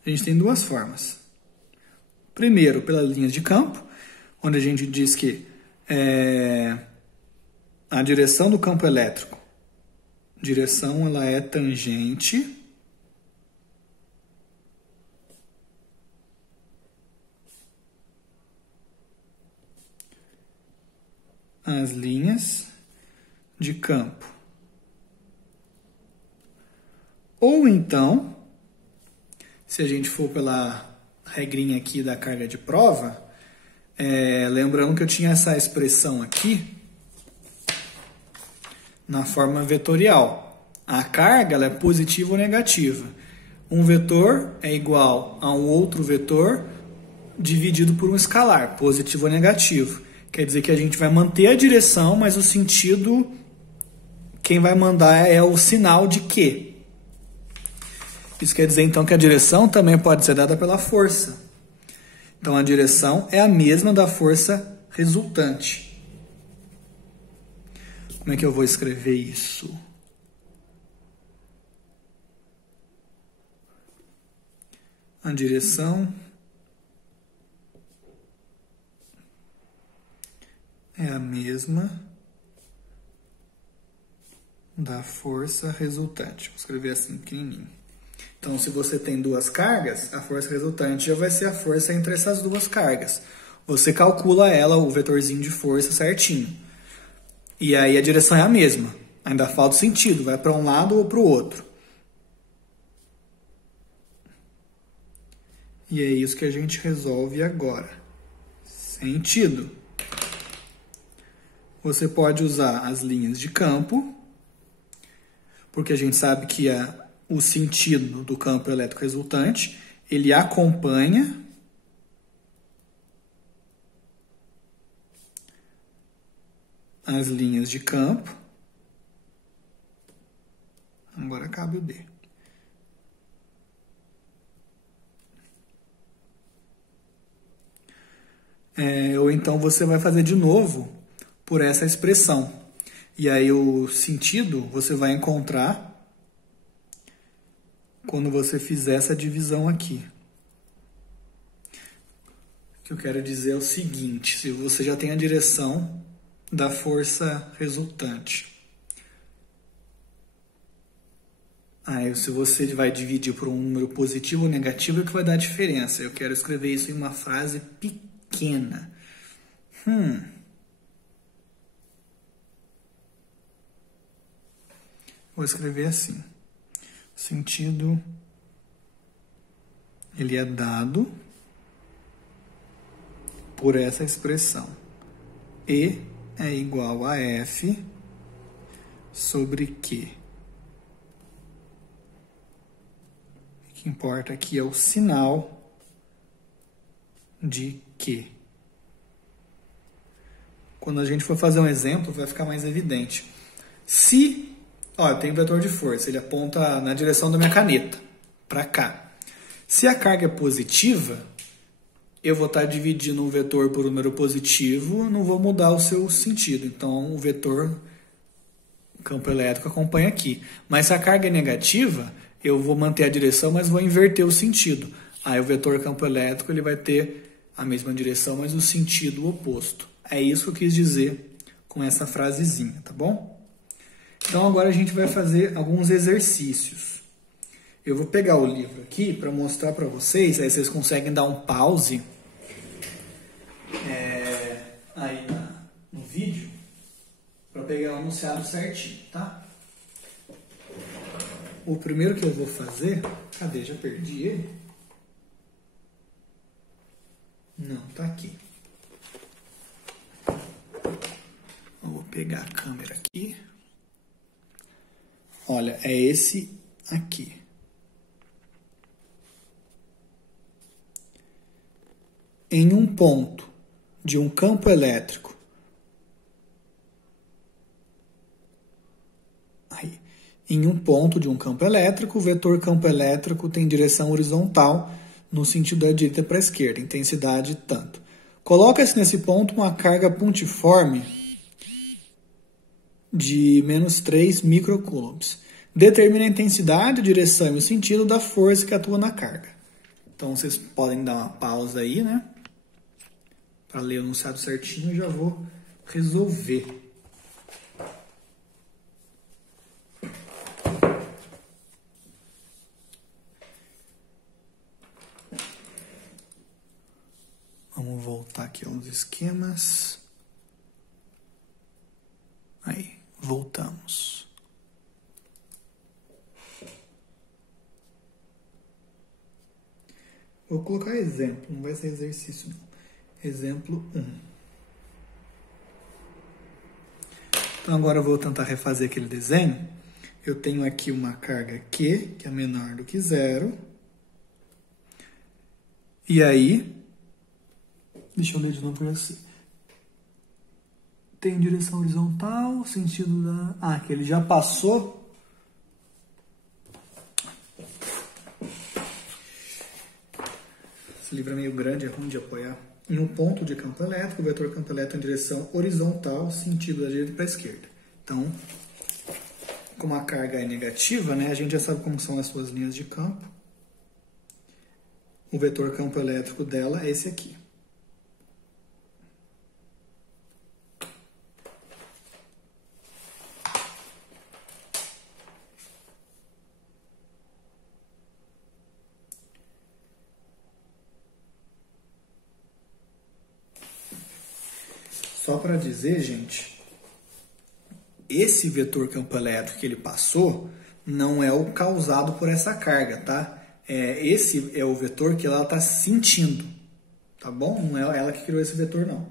A gente tem duas formas. Primeiro, pelas linhas de campo, onde a gente diz que a direção do campo elétrico, direção ela é tangente às linhas de campo. Ou então, se a gente for pela regrinha aqui da carga de prova, lembrando que eu tinha essa expressão aqui na forma vetorial. A carga ela é positiva ou negativa. Um vetor é igual a um outro vetor dividido por um escalar, positivo ou negativo. Quer dizer que a gente vai manter a direção, mas o sentido, quem vai mandar é o sinal de que. Isso quer dizer, então, que a direção também pode ser dada pela força. Então, a direção é a mesma da força resultante. Como é que eu vou escrever isso? A direção é a mesma da força resultante. Vou escrever assim, pequenininho. Então, se você tem duas cargas, a força resultante já vai ser a força entre essas duas cargas. Você calcula ela, o vetorzinho de força, certinho. E aí a direção é a mesma. Ainda falta o sentido, vai para um lado ou para o outro. E é isso que a gente resolve agora. Sentido. Você pode usar as linhas de campo, porque a gente sabe que o sentido do campo elétrico resultante, ele acompanha as linhas de campo. Agora cabe o D. Ou então você vai fazer de novo por essa expressão. E aí o sentido você vai encontrar quando você fizer essa divisão aqui. O que eu quero dizer é o seguinte, se você já tem a direção da força resultante. Aí se você vai dividir por um número positivo ou negativo, é que vai dar diferença. Eu quero escrever isso em uma frase pequena. Vou escrever assim. O sentido, ele é dado por essa expressão. E é igual a F sobre Q. O que importa aqui é o sinal de Q. quando a gente for fazer um exemplo, vai ficar mais evidente. Se, eu tenho um vetor de força, ele aponta na direção da minha caneta, para cá. Se a carga é positiva, eu vou estar dividindo um vetor por um número positivo, não vou mudar o seu sentido. Então, o vetor, o campo elétrico, acompanha aqui. Mas se a carga é negativa, eu vou manter a direção, mas vou inverter o sentido. Aí o vetor campo elétrico ele vai ter a mesma direção, mas o sentido oposto. É isso que eu quis dizer com essa frasezinha, tá bom? Então agora a gente vai fazer alguns exercícios. Eu vou pegar o livro aqui para mostrar para vocês, aí vocês conseguem dar um pause aí no vídeo para pegar o enunciado certinho, tá? O primeiro que eu vou fazer, cadê? Já perdi ele? Não, tá aqui. Eu vou pegar a câmera aqui. Olha, é esse aqui. Em um ponto de um campo elétrico, em um ponto de um campo elétrico, o vetor campo elétrico tem direção horizontal no sentido da direita para a esquerda, intensidade tanto. Coloca-se nesse ponto uma carga pontiforme de menos 3 microcoulombs. Determina a intensidade, a direção e o sentido da força que atua na carga. Então, vocês podem dar uma pausa aí, né? Para ler o enunciado certinho, eu já vou resolver. Vamos voltar aqui aos esquemas. Aí, voltamos. Vou colocar exemplo, não vai ser exercício não. Exemplo 1. Então agora eu vou tentar refazer aquele desenho. Eu tenho aqui uma carga Q, que é menor do que zero. E aí, deixa eu ler de novo para você. Tem direção horizontal, sentido da... que ele já passou. Esse livro é meio grande, é ruim de apoiar. Em um ponto de campo elétrico, o vetor campo elétrico em direção horizontal, sentido da direita para a esquerda. Então, como a carga é negativa, né, a gente já sabe como são as suas linhas de campo. O vetor campo elétrico dela é esse aqui. Só para dizer, gente, esse vetor campo elétrico que ele passou não é o causado por essa carga, tá? Esse é o vetor que ela está sentindo, tá bom? Não é ela que criou esse vetor, não.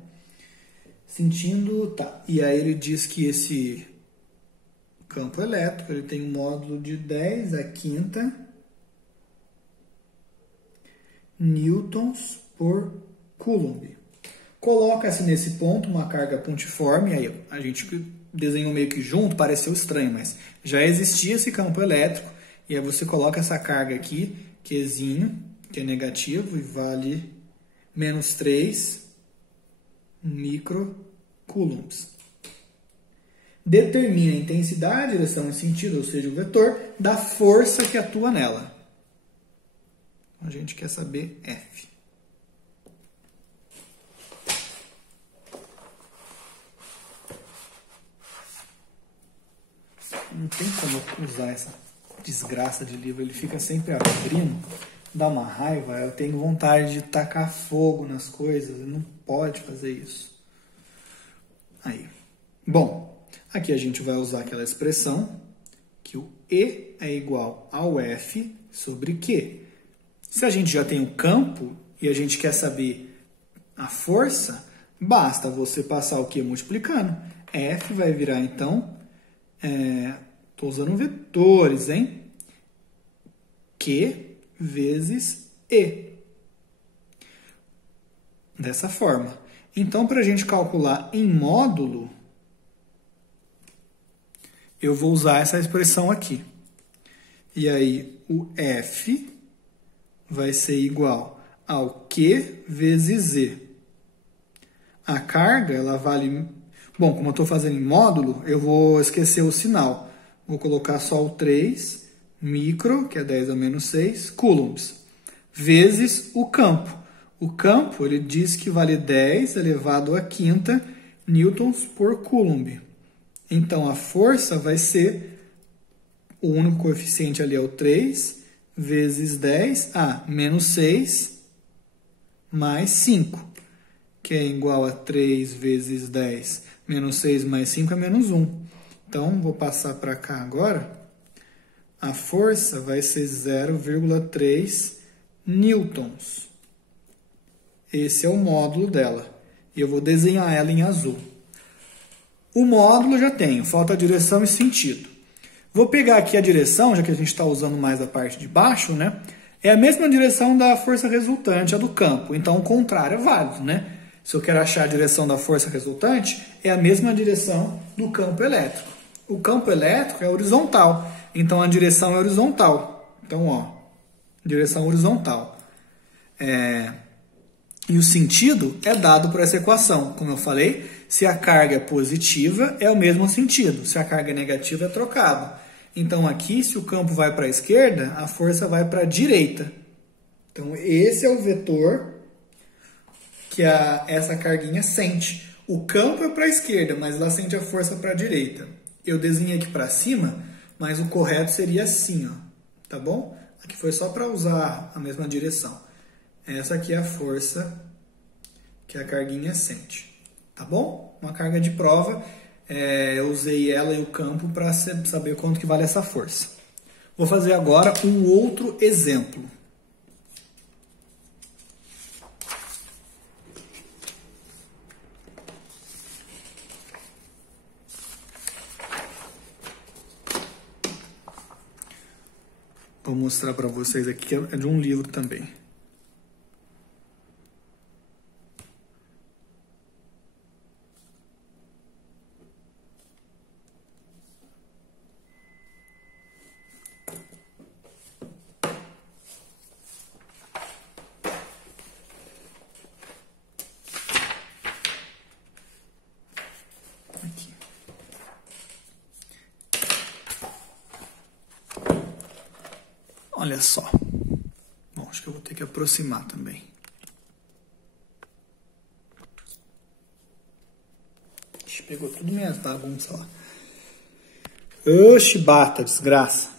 Sentindo, tá. E aí ele diz que esse campo elétrico ele tem um módulo de 10 a quinta newtons por coulomb. Coloca-se nesse ponto uma carga pontiforme, aí a gente desenhou meio que junto, pareceu estranho, mas já existia esse campo elétrico, e aí você coloca essa carga aqui, Qzinho, que é negativo, e vale menos 3 microcoulombs. Determina a intensidade, direção e sentido, ou seja, o vetor, da força que atua nela. A gente quer saber F. Não tem como usar essa desgraça de livro, ele fica sempre abrindo, dá uma raiva, eu tenho vontade de tacar fogo nas coisas, não pode fazer isso. Aí. Bom, aqui a gente vai usar aquela expressão que o E é igual ao F sobre Q. Se a gente já tem o campo e a gente quer saber a força, basta você passar o Q multiplicando. F vai virar, então, estou usando vetores, hein? Q vezes E. Dessa forma. Então, para a gente calcular em módulo, eu vou usar essa expressão aqui. E aí, o F vai ser igual ao Q vezes Z. A carga, ela vale... Bom, como eu estou fazendo em módulo, eu vou esquecer o sinal. Vou colocar só o 3 micro, que é 10 a menos 6, coulombs, vezes o campo. O campo, ele diz que vale 10 elevado à quinta newtons por coulomb. Então, a força vai ser, o único coeficiente ali é o 3, vezes 10 a menos 6, mais 5, que é igual a 3 vezes 10, menos 6 mais 5 é menos 1. Então, vou passar para cá agora. A força vai ser 0,3 newtons. Esse é o módulo dela. E eu vou desenhar ela em azul. O módulo eu já tenho, falta a direção e sentido. Vou pegar aqui a direção, já que a gente está usando mais a parte de baixo, né? É a mesma direção da força resultante, a do campo. Então, o contrário é válido, né? Se eu quero achar a direção da força resultante, é a mesma direção do campo elétrico. O campo elétrico é horizontal, então a direção é horizontal. Então, ó, direção horizontal. E o sentido é dado por essa equação. Como eu falei, se a carga é positiva, é o mesmo sentido. Se a carga é negativa, é trocado. Então, aqui, se o campo vai para a esquerda, a força vai para a direita. Então, esse é o vetor que essa carguinha sente. O campo é para a esquerda, mas ela sente a força para a direita. Eu desenhei aqui para cima, mas o correto seria assim, ó. Tá bom? Aqui foi só para usar a mesma direção. Essa aqui é a força que a carguinha sente. Tá bom? Uma carga de prova, eu usei ela e o campo para saber quanto que vale essa força. Vou fazer agora um outro exemplo. Vou mostrar para vocês aqui, que é de um livro também. Aqui. Olha só. Bom, acho que eu vou ter que aproximar também. Ixi, pegou tudo minhas bagunças lá. Oxi, bata, desgraça.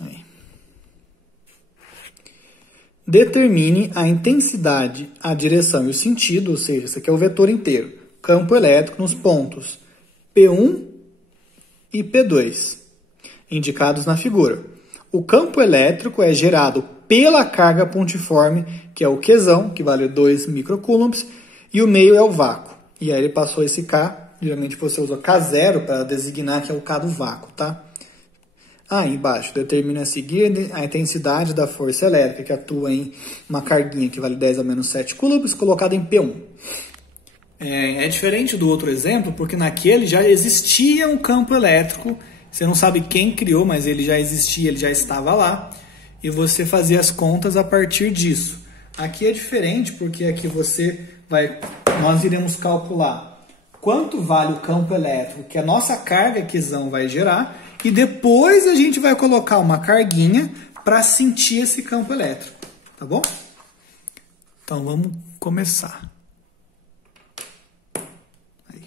Aí. Determine a intensidade, a direção e o sentido, ou seja, isso aqui é o vetor inteiro. Campo elétrico nos pontos P1 e P2, indicados na figura. O campo elétrico é gerado pela carga pontiforme, que é o Qzão, que vale 2 microcoulombs, e o meio é o vácuo. E aí ele passou esse K, geralmente você usa K0 para designar que é o K do vácuo, tá? Embaixo, determina a seguir a intensidade da força elétrica que atua em uma carguinha que vale 10 a menos 7 coulombs, colocada em P1. É diferente do outro exemplo, porque naquele já existia um campo elétrico. Você não sabe quem criou, mas ele já existia, ele já estava lá. E você fazia as contas a partir disso. Aqui é diferente, porque aqui nós iremos calcular quanto vale o campo elétrico que a nossa carga Qzão vai gerar. E depois a gente vai colocar uma carguinha para sentir esse campo elétrico. Tá bom? Então vamos começar. Aí.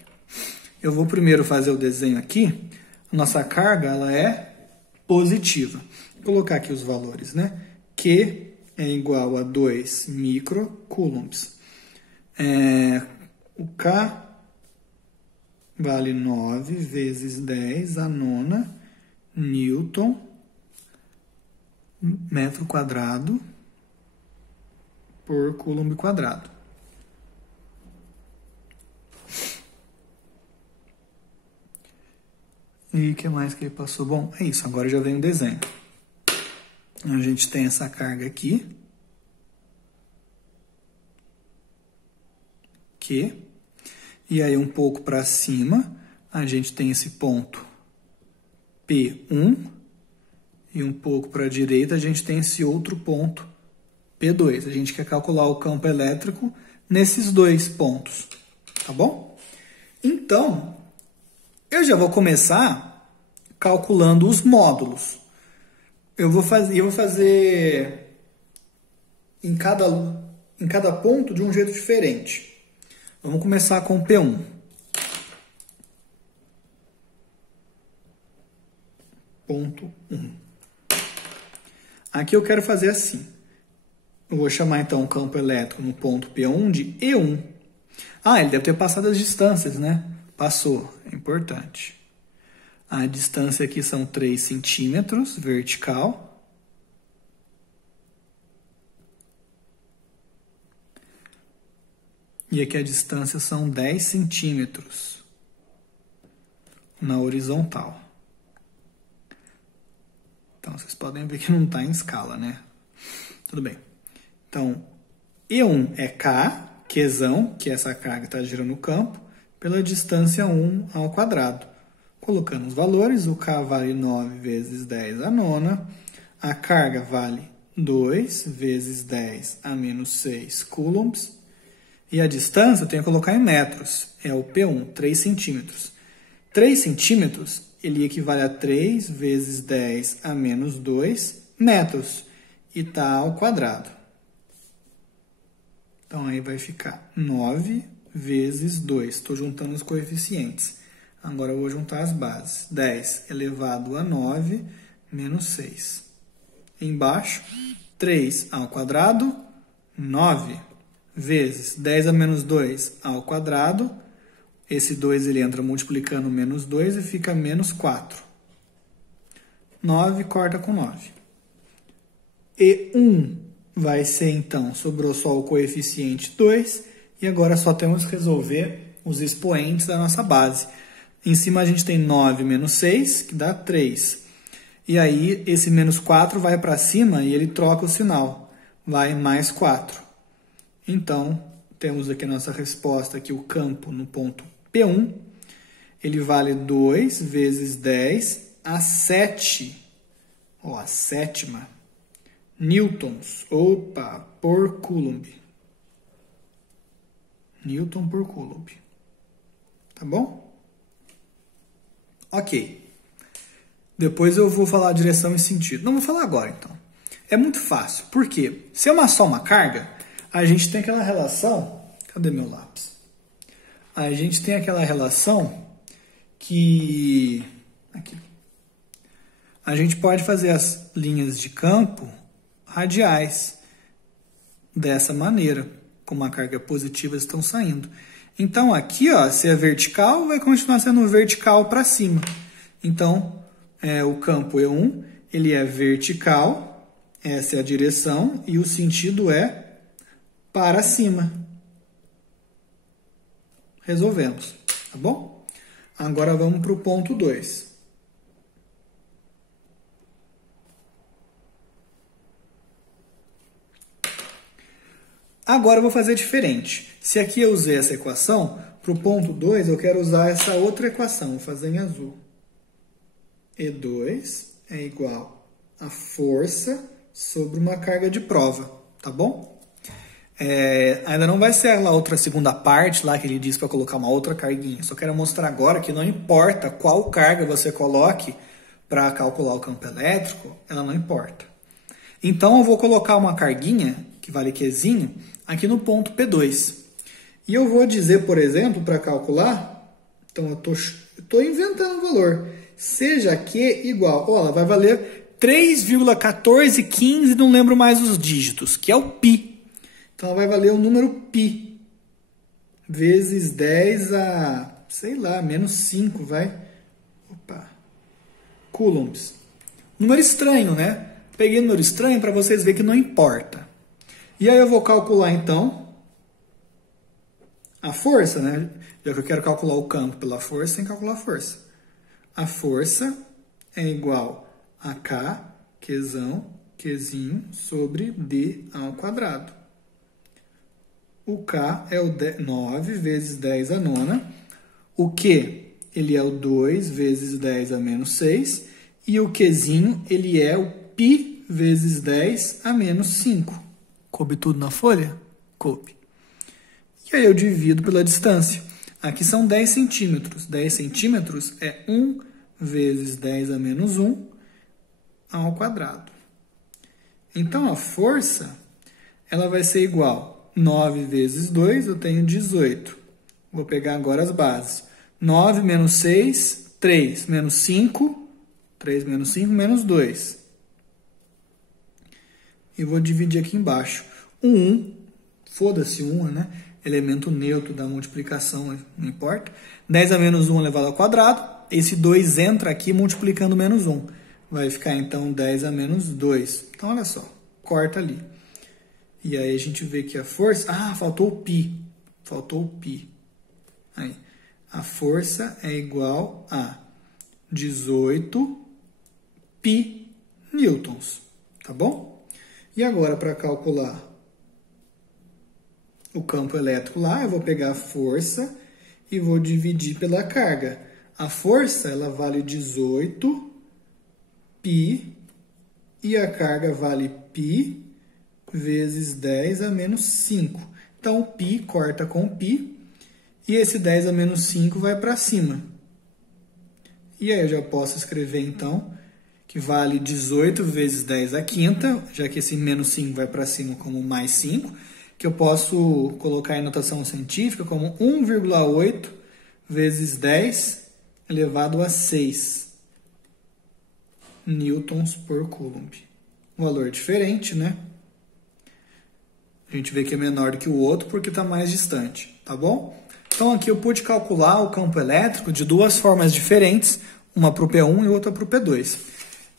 Eu vou primeiro fazer o desenho aqui. Nossa carga ela é positiva. Vou colocar aqui os valores, né? Q é igual a 2 microcoulombs. O K vale 9 vezes 10 a nona newton metro quadrado por coulomb quadrado. E o que mais que ele passou? Bom, é isso. Agora já vem o desenho. A gente tem essa carga aqui. Q. E aí um pouco para cima, a gente tem esse ponto P1. E um pouco para a direita, a gente tem esse outro ponto P2. A gente quer calcular o campo elétrico nesses dois pontos, tá bom? Então, eu já vou começar calculando os módulos. Eu vou fazer em cada ponto de um jeito diferente. Vamos começar com o P1. Ponto 1. Aqui eu quero fazer assim. Eu vou chamar então o campo elétrico no ponto P1 de E1. Ah, ele deve ter passado as distâncias, né? Passou, é importante. A distância aqui são 3 centímetros, vertical. E aqui a distância são 10 centímetros na horizontal. Então, vocês podem ver que não está em escala, né? Tudo bem. Então, E1 é K, Qzão, que é essa carga que está girando o campo, pela distância 1 ao quadrado. Colocando os valores, o K vale 9 vezes 10 a nona, a carga vale 2 vezes 10 a menos 6 coulombs, e a distância eu tenho que colocar em metros, é o P1, 3 centímetros. 3 centímetros, ele equivale a 3 vezes 10 a menos 2 metros, e está ao quadrado. Então, aí vai ficar 9 vezes 2. Estou juntando os coeficientes. Agora, eu vou juntar as bases. 10 elevado a 9 menos 6. Embaixo, 3 ao quadrado, 9 vezes 10 a menos 2 ao quadrado. Esse 2 ele entra multiplicando menos 2 e fica menos 4. 9 corta com 9. E1 vai ser, então, sobrou só o coeficiente 2, e agora só temos que resolver os expoentes da nossa base. Em cima a gente tem 9 menos 6, que dá 3. E aí esse menos 4 vai para cima e ele troca o sinal. Vai mais 4. Então, temos aqui a nossa resposta, aqui o campo no ponto P1. Ele vale 2 vezes 10 a 7. Ó, a sétima. Newtons, por coulomb. Newton por coulomb. Tá bom? Ok. Depois eu vou falar a direção e sentido. Não vou falar agora, então. É muito fácil. Por quê? Se é só uma carga, a gente tem aquela relação... Cadê meu lápis? A gente tem aquela relação que... Aqui. A gente pode fazer as linhas de campo radiais dessa maneira, como a carga positiva estão saindo. Então aqui, ó, se é vertical, vai continuar sendo vertical para cima. Então, o campo E1, ele é vertical, essa é a direção, e o sentido é para cima. Resolvemos, tá bom? Agora vamos para o ponto 2. Agora eu vou fazer diferente. Se aqui eu usei essa equação, para o ponto 2 eu quero usar essa outra equação, vou fazer em azul. E2 é igual a força sobre uma carga de prova, tá bom? Ainda não vai ser a outra segunda parte lá que ele diz para colocar uma outra carguinha. Só quero mostrar agora que não importa qual carga você coloque para calcular o campo elétrico, ela não importa. Então eu vou colocar uma carguinha, que vale Qzinho, aqui no ponto P2. E eu vou dizer, por exemplo, para calcular, então eu estou inventando o valor, seja Q igual, ela vai valer 3,1415, não lembro mais os dígitos, que é o π. Então ela vai valer o número π, vezes 10 a, sei lá, menos 5, vai. Coulombs. Número estranho, né? Peguei número estranho para vocês verem que não importa. E aí eu vou calcular, então, a força, né? Já que eu quero calcular o campo pela força, tem que calcular a força. A força é igual a K, Qzão, Qzinho, sobre D ao quadrado. O K é o 9 vezes 10 a nona. O Q, ele é o 2 vezes 10 a menos 6. E o Qzinho, ele é o π vezes 10 a menos 5. Coube tudo na folha? Coube. E aí eu divido pela distância. Aqui são 10 centímetros. 10 centímetros é 1 vezes 10 a menos 1 ao quadrado. Então, a força ela vai ser igual a 9 vezes 2, eu tenho 18. Vou pegar agora as bases. 9 menos 6, 3 menos 5, 3 menos 5, menos 2. E vou dividir aqui embaixo. 1, foda-se 1, né? Elemento neutro da multiplicação, não importa. 10 a menos 1 elevado ao quadrado. Esse 2 entra aqui multiplicando menos 1. Vai ficar, então, 10 a menos 2. Então, olha só. Corta ali. E aí, a gente vê que a força... Ah, faltou o π. Faltou o π. Aí. A força é igual a 18 π newtons. Tá bom? E agora, para calcular o campo elétrico lá, eu vou pegar a força e vou dividir pela carga. A força, ela vale 18 π e a carga vale π vezes 10 a menos 5. Então, π corta com π e esse 10 a menos 5 vai para cima. E aí eu já posso escrever, então, que vale 18 vezes 10 a quinta, já que esse menos 5 vai para cima como mais 5, que eu posso colocar em notação científica como 1,8 vezes 10 elevado a 6 newtons por coulomb. Valor diferente, né? A gente vê que é menor do que o outro porque está mais distante, tá bom? Então aqui eu pude calcular o campo elétrico de duas formas diferentes, uma para o P1 e outra para o P2.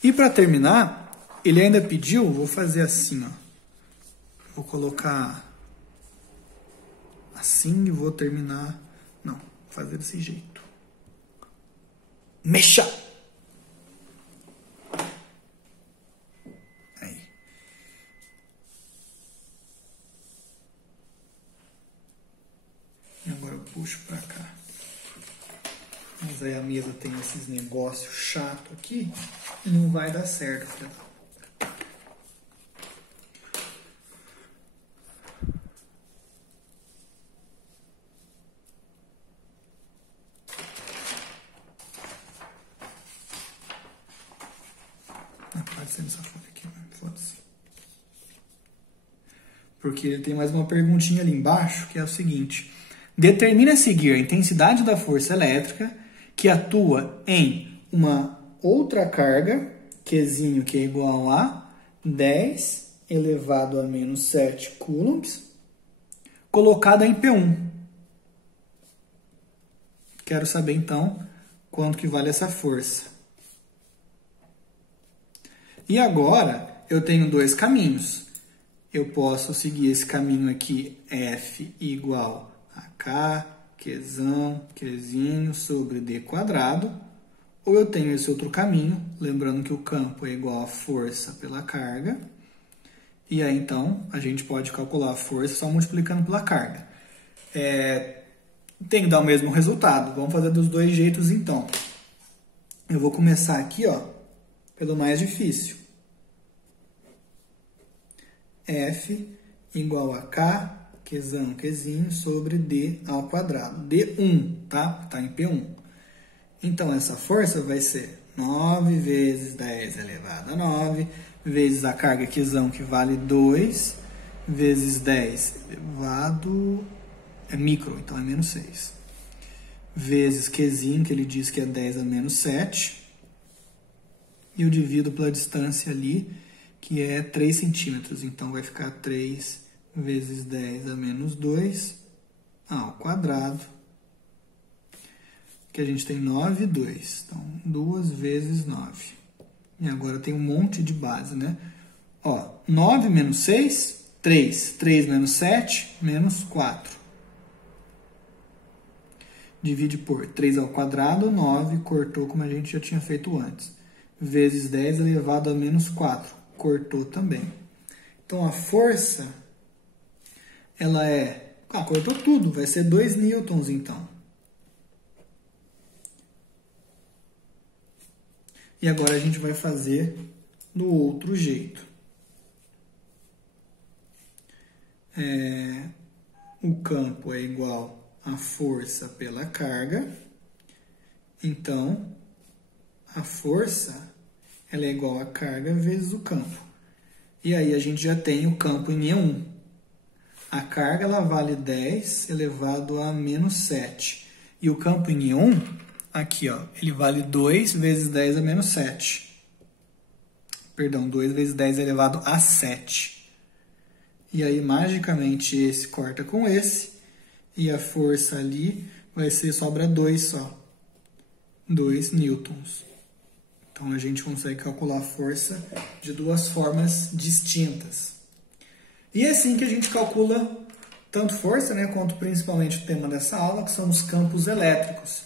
E para terminar, ele ainda pediu, vou fazer assim, ó. Vou colocar assim e vou terminar... Não, vou fazer desse jeito. Mexa! Aí. E agora eu puxo pra cá. Mas aí a mesa tem esses negócios chatos aqui e não vai dar certo, filha. Essa folha aqui, foda-se. Porque ele tem mais uma perguntinha ali embaixo, que é o seguinte. Determina a seguir a intensidade da força elétrica que atua em uma outra carga, Qzinho, que é igual a 10 elevado a menos 7 coulombs, colocada em P1. Quero saber, então, quanto que vale essa força. E agora, eu tenho dois caminhos. Eu posso seguir esse caminho aqui, F igual a K, Qzinho sobre D quadrado. Ou eu tenho esse outro caminho, lembrando que o campo é igual a força pela carga. E aí, então, a gente pode calcular a força só multiplicando pela carga. Tem que dar o mesmo resultado. Vamos fazer dos dois jeitos, então. Eu vou começar aqui, ó, pelo mais difícil. F igual a K, Qzinho, sobre D ao quadrado. D1, tá? Tá em P1. Então, essa força vai ser 9 vezes 10 elevado a 9, vezes a carga Qzão, que vale 2, vezes 10 elevado... É micro, então é menos 6. Vezes Qzinho, que ele diz que é 10 a menos 7. E eu divido pela distância ali, que é 3 centímetros. Então, vai ficar 3 vezes 10 a menos 2 ao quadrado. Que a gente tem 9 e 2. Então, 2 vezes 9. E agora tem um monte de base, né? Ó, 9 menos 6, 3. 3 menos 7, menos 4. Divide por 3 ao quadrado, 9, cortou como a gente já tinha feito antes. Vezes 10 elevado a menos 4, cortou também. Então, a força, ela é cortou tudo, vai ser 2 newtons então. E agora a gente vai fazer do outro jeito. O campo é igual à força pela carga. Então, a força ela é igual à carga vezes o campo. E aí a gente já tem o campo em E1. A carga ela vale 10 elevado a menos 7. E o campo em E1, aqui, ó, ele vale 2 vezes 10 a menos 7. Perdão, 2 vezes 10 elevado a 7. E aí, magicamente, esse corta com esse. E a força ali vai ser, sobra 2 só. 2 newtons. Então, a gente consegue calcular a força de duas formas distintas. E é assim que a gente calcula tanto força, né, quanto principalmente o tema dessa aula, que são os campos elétricos.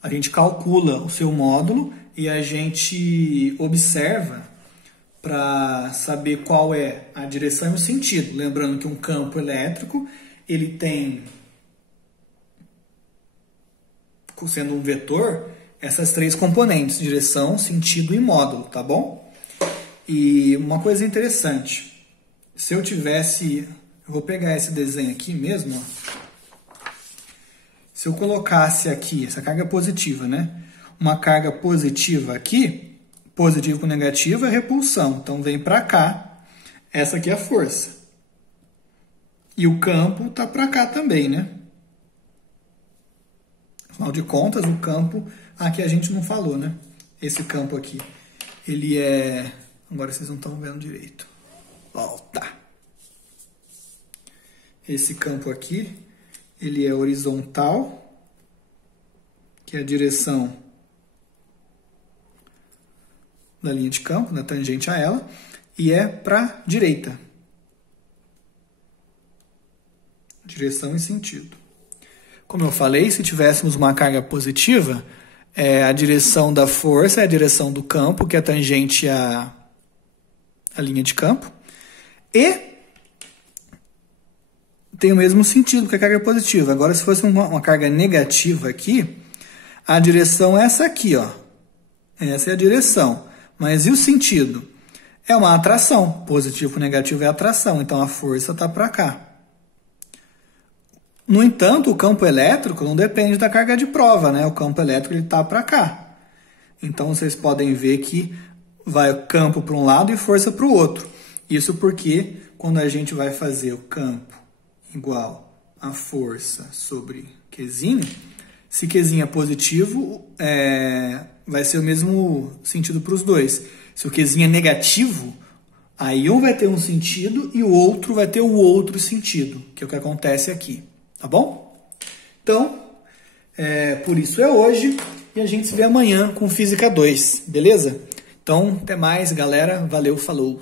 A gente calcula o seu módulo e a gente observa para saber qual é a direção e o sentido. Lembrando que um campo elétrico, ele tem, sendo um vetor, essas 3 componentes, direção, sentido e módulo, tá bom? E uma coisa interessante, se eu tivesse, eu vou pegar esse desenho aqui mesmo, ó. Se eu colocasse aqui, essa carga positiva, né? Uma carga positiva aqui, positivo com negativo é repulsão. Então, vem para cá. Essa aqui é a força. E o campo está para cá também, né? Afinal de contas, o campo... Aqui a gente não falou, né? Esse campo aqui. Ele é... Agora vocês não estão vendo direito. Volta! Esse campo aqui, ele é horizontal, que é a direção da linha de campo, da tangente a ela, e é para a direita. Direção e sentido. Como eu falei, se tivéssemos uma carga positiva, a direção da força é a direção do campo, que é tangente à linha de campo, e tem o mesmo sentido, porque a carga é positiva. Agora, se fosse uma carga negativa aqui, a direção é essa aqui, ó. Essa é a direção. Mas e o sentido? É uma atração. Positivo com negativo é atração. Então, a força está para cá. No entanto, o campo elétrico não depende da carga de prova, né? O campo elétrico está para cá. Então, vocês podem ver que vai o campo para um lado e força para o outro. Isso porque, quando a gente vai fazer o campo igual a força sobre Qzinho, se Qzinho é positivo, vai ser o mesmo sentido para os dois. Se o Qzinho é negativo, aí um vai ter um sentido e o outro vai ter o outro sentido, que é o que acontece aqui, tá bom? Então, por isso é hoje e a gente se vê amanhã com Física 2, beleza? Então, até mais, galera. Valeu, falou!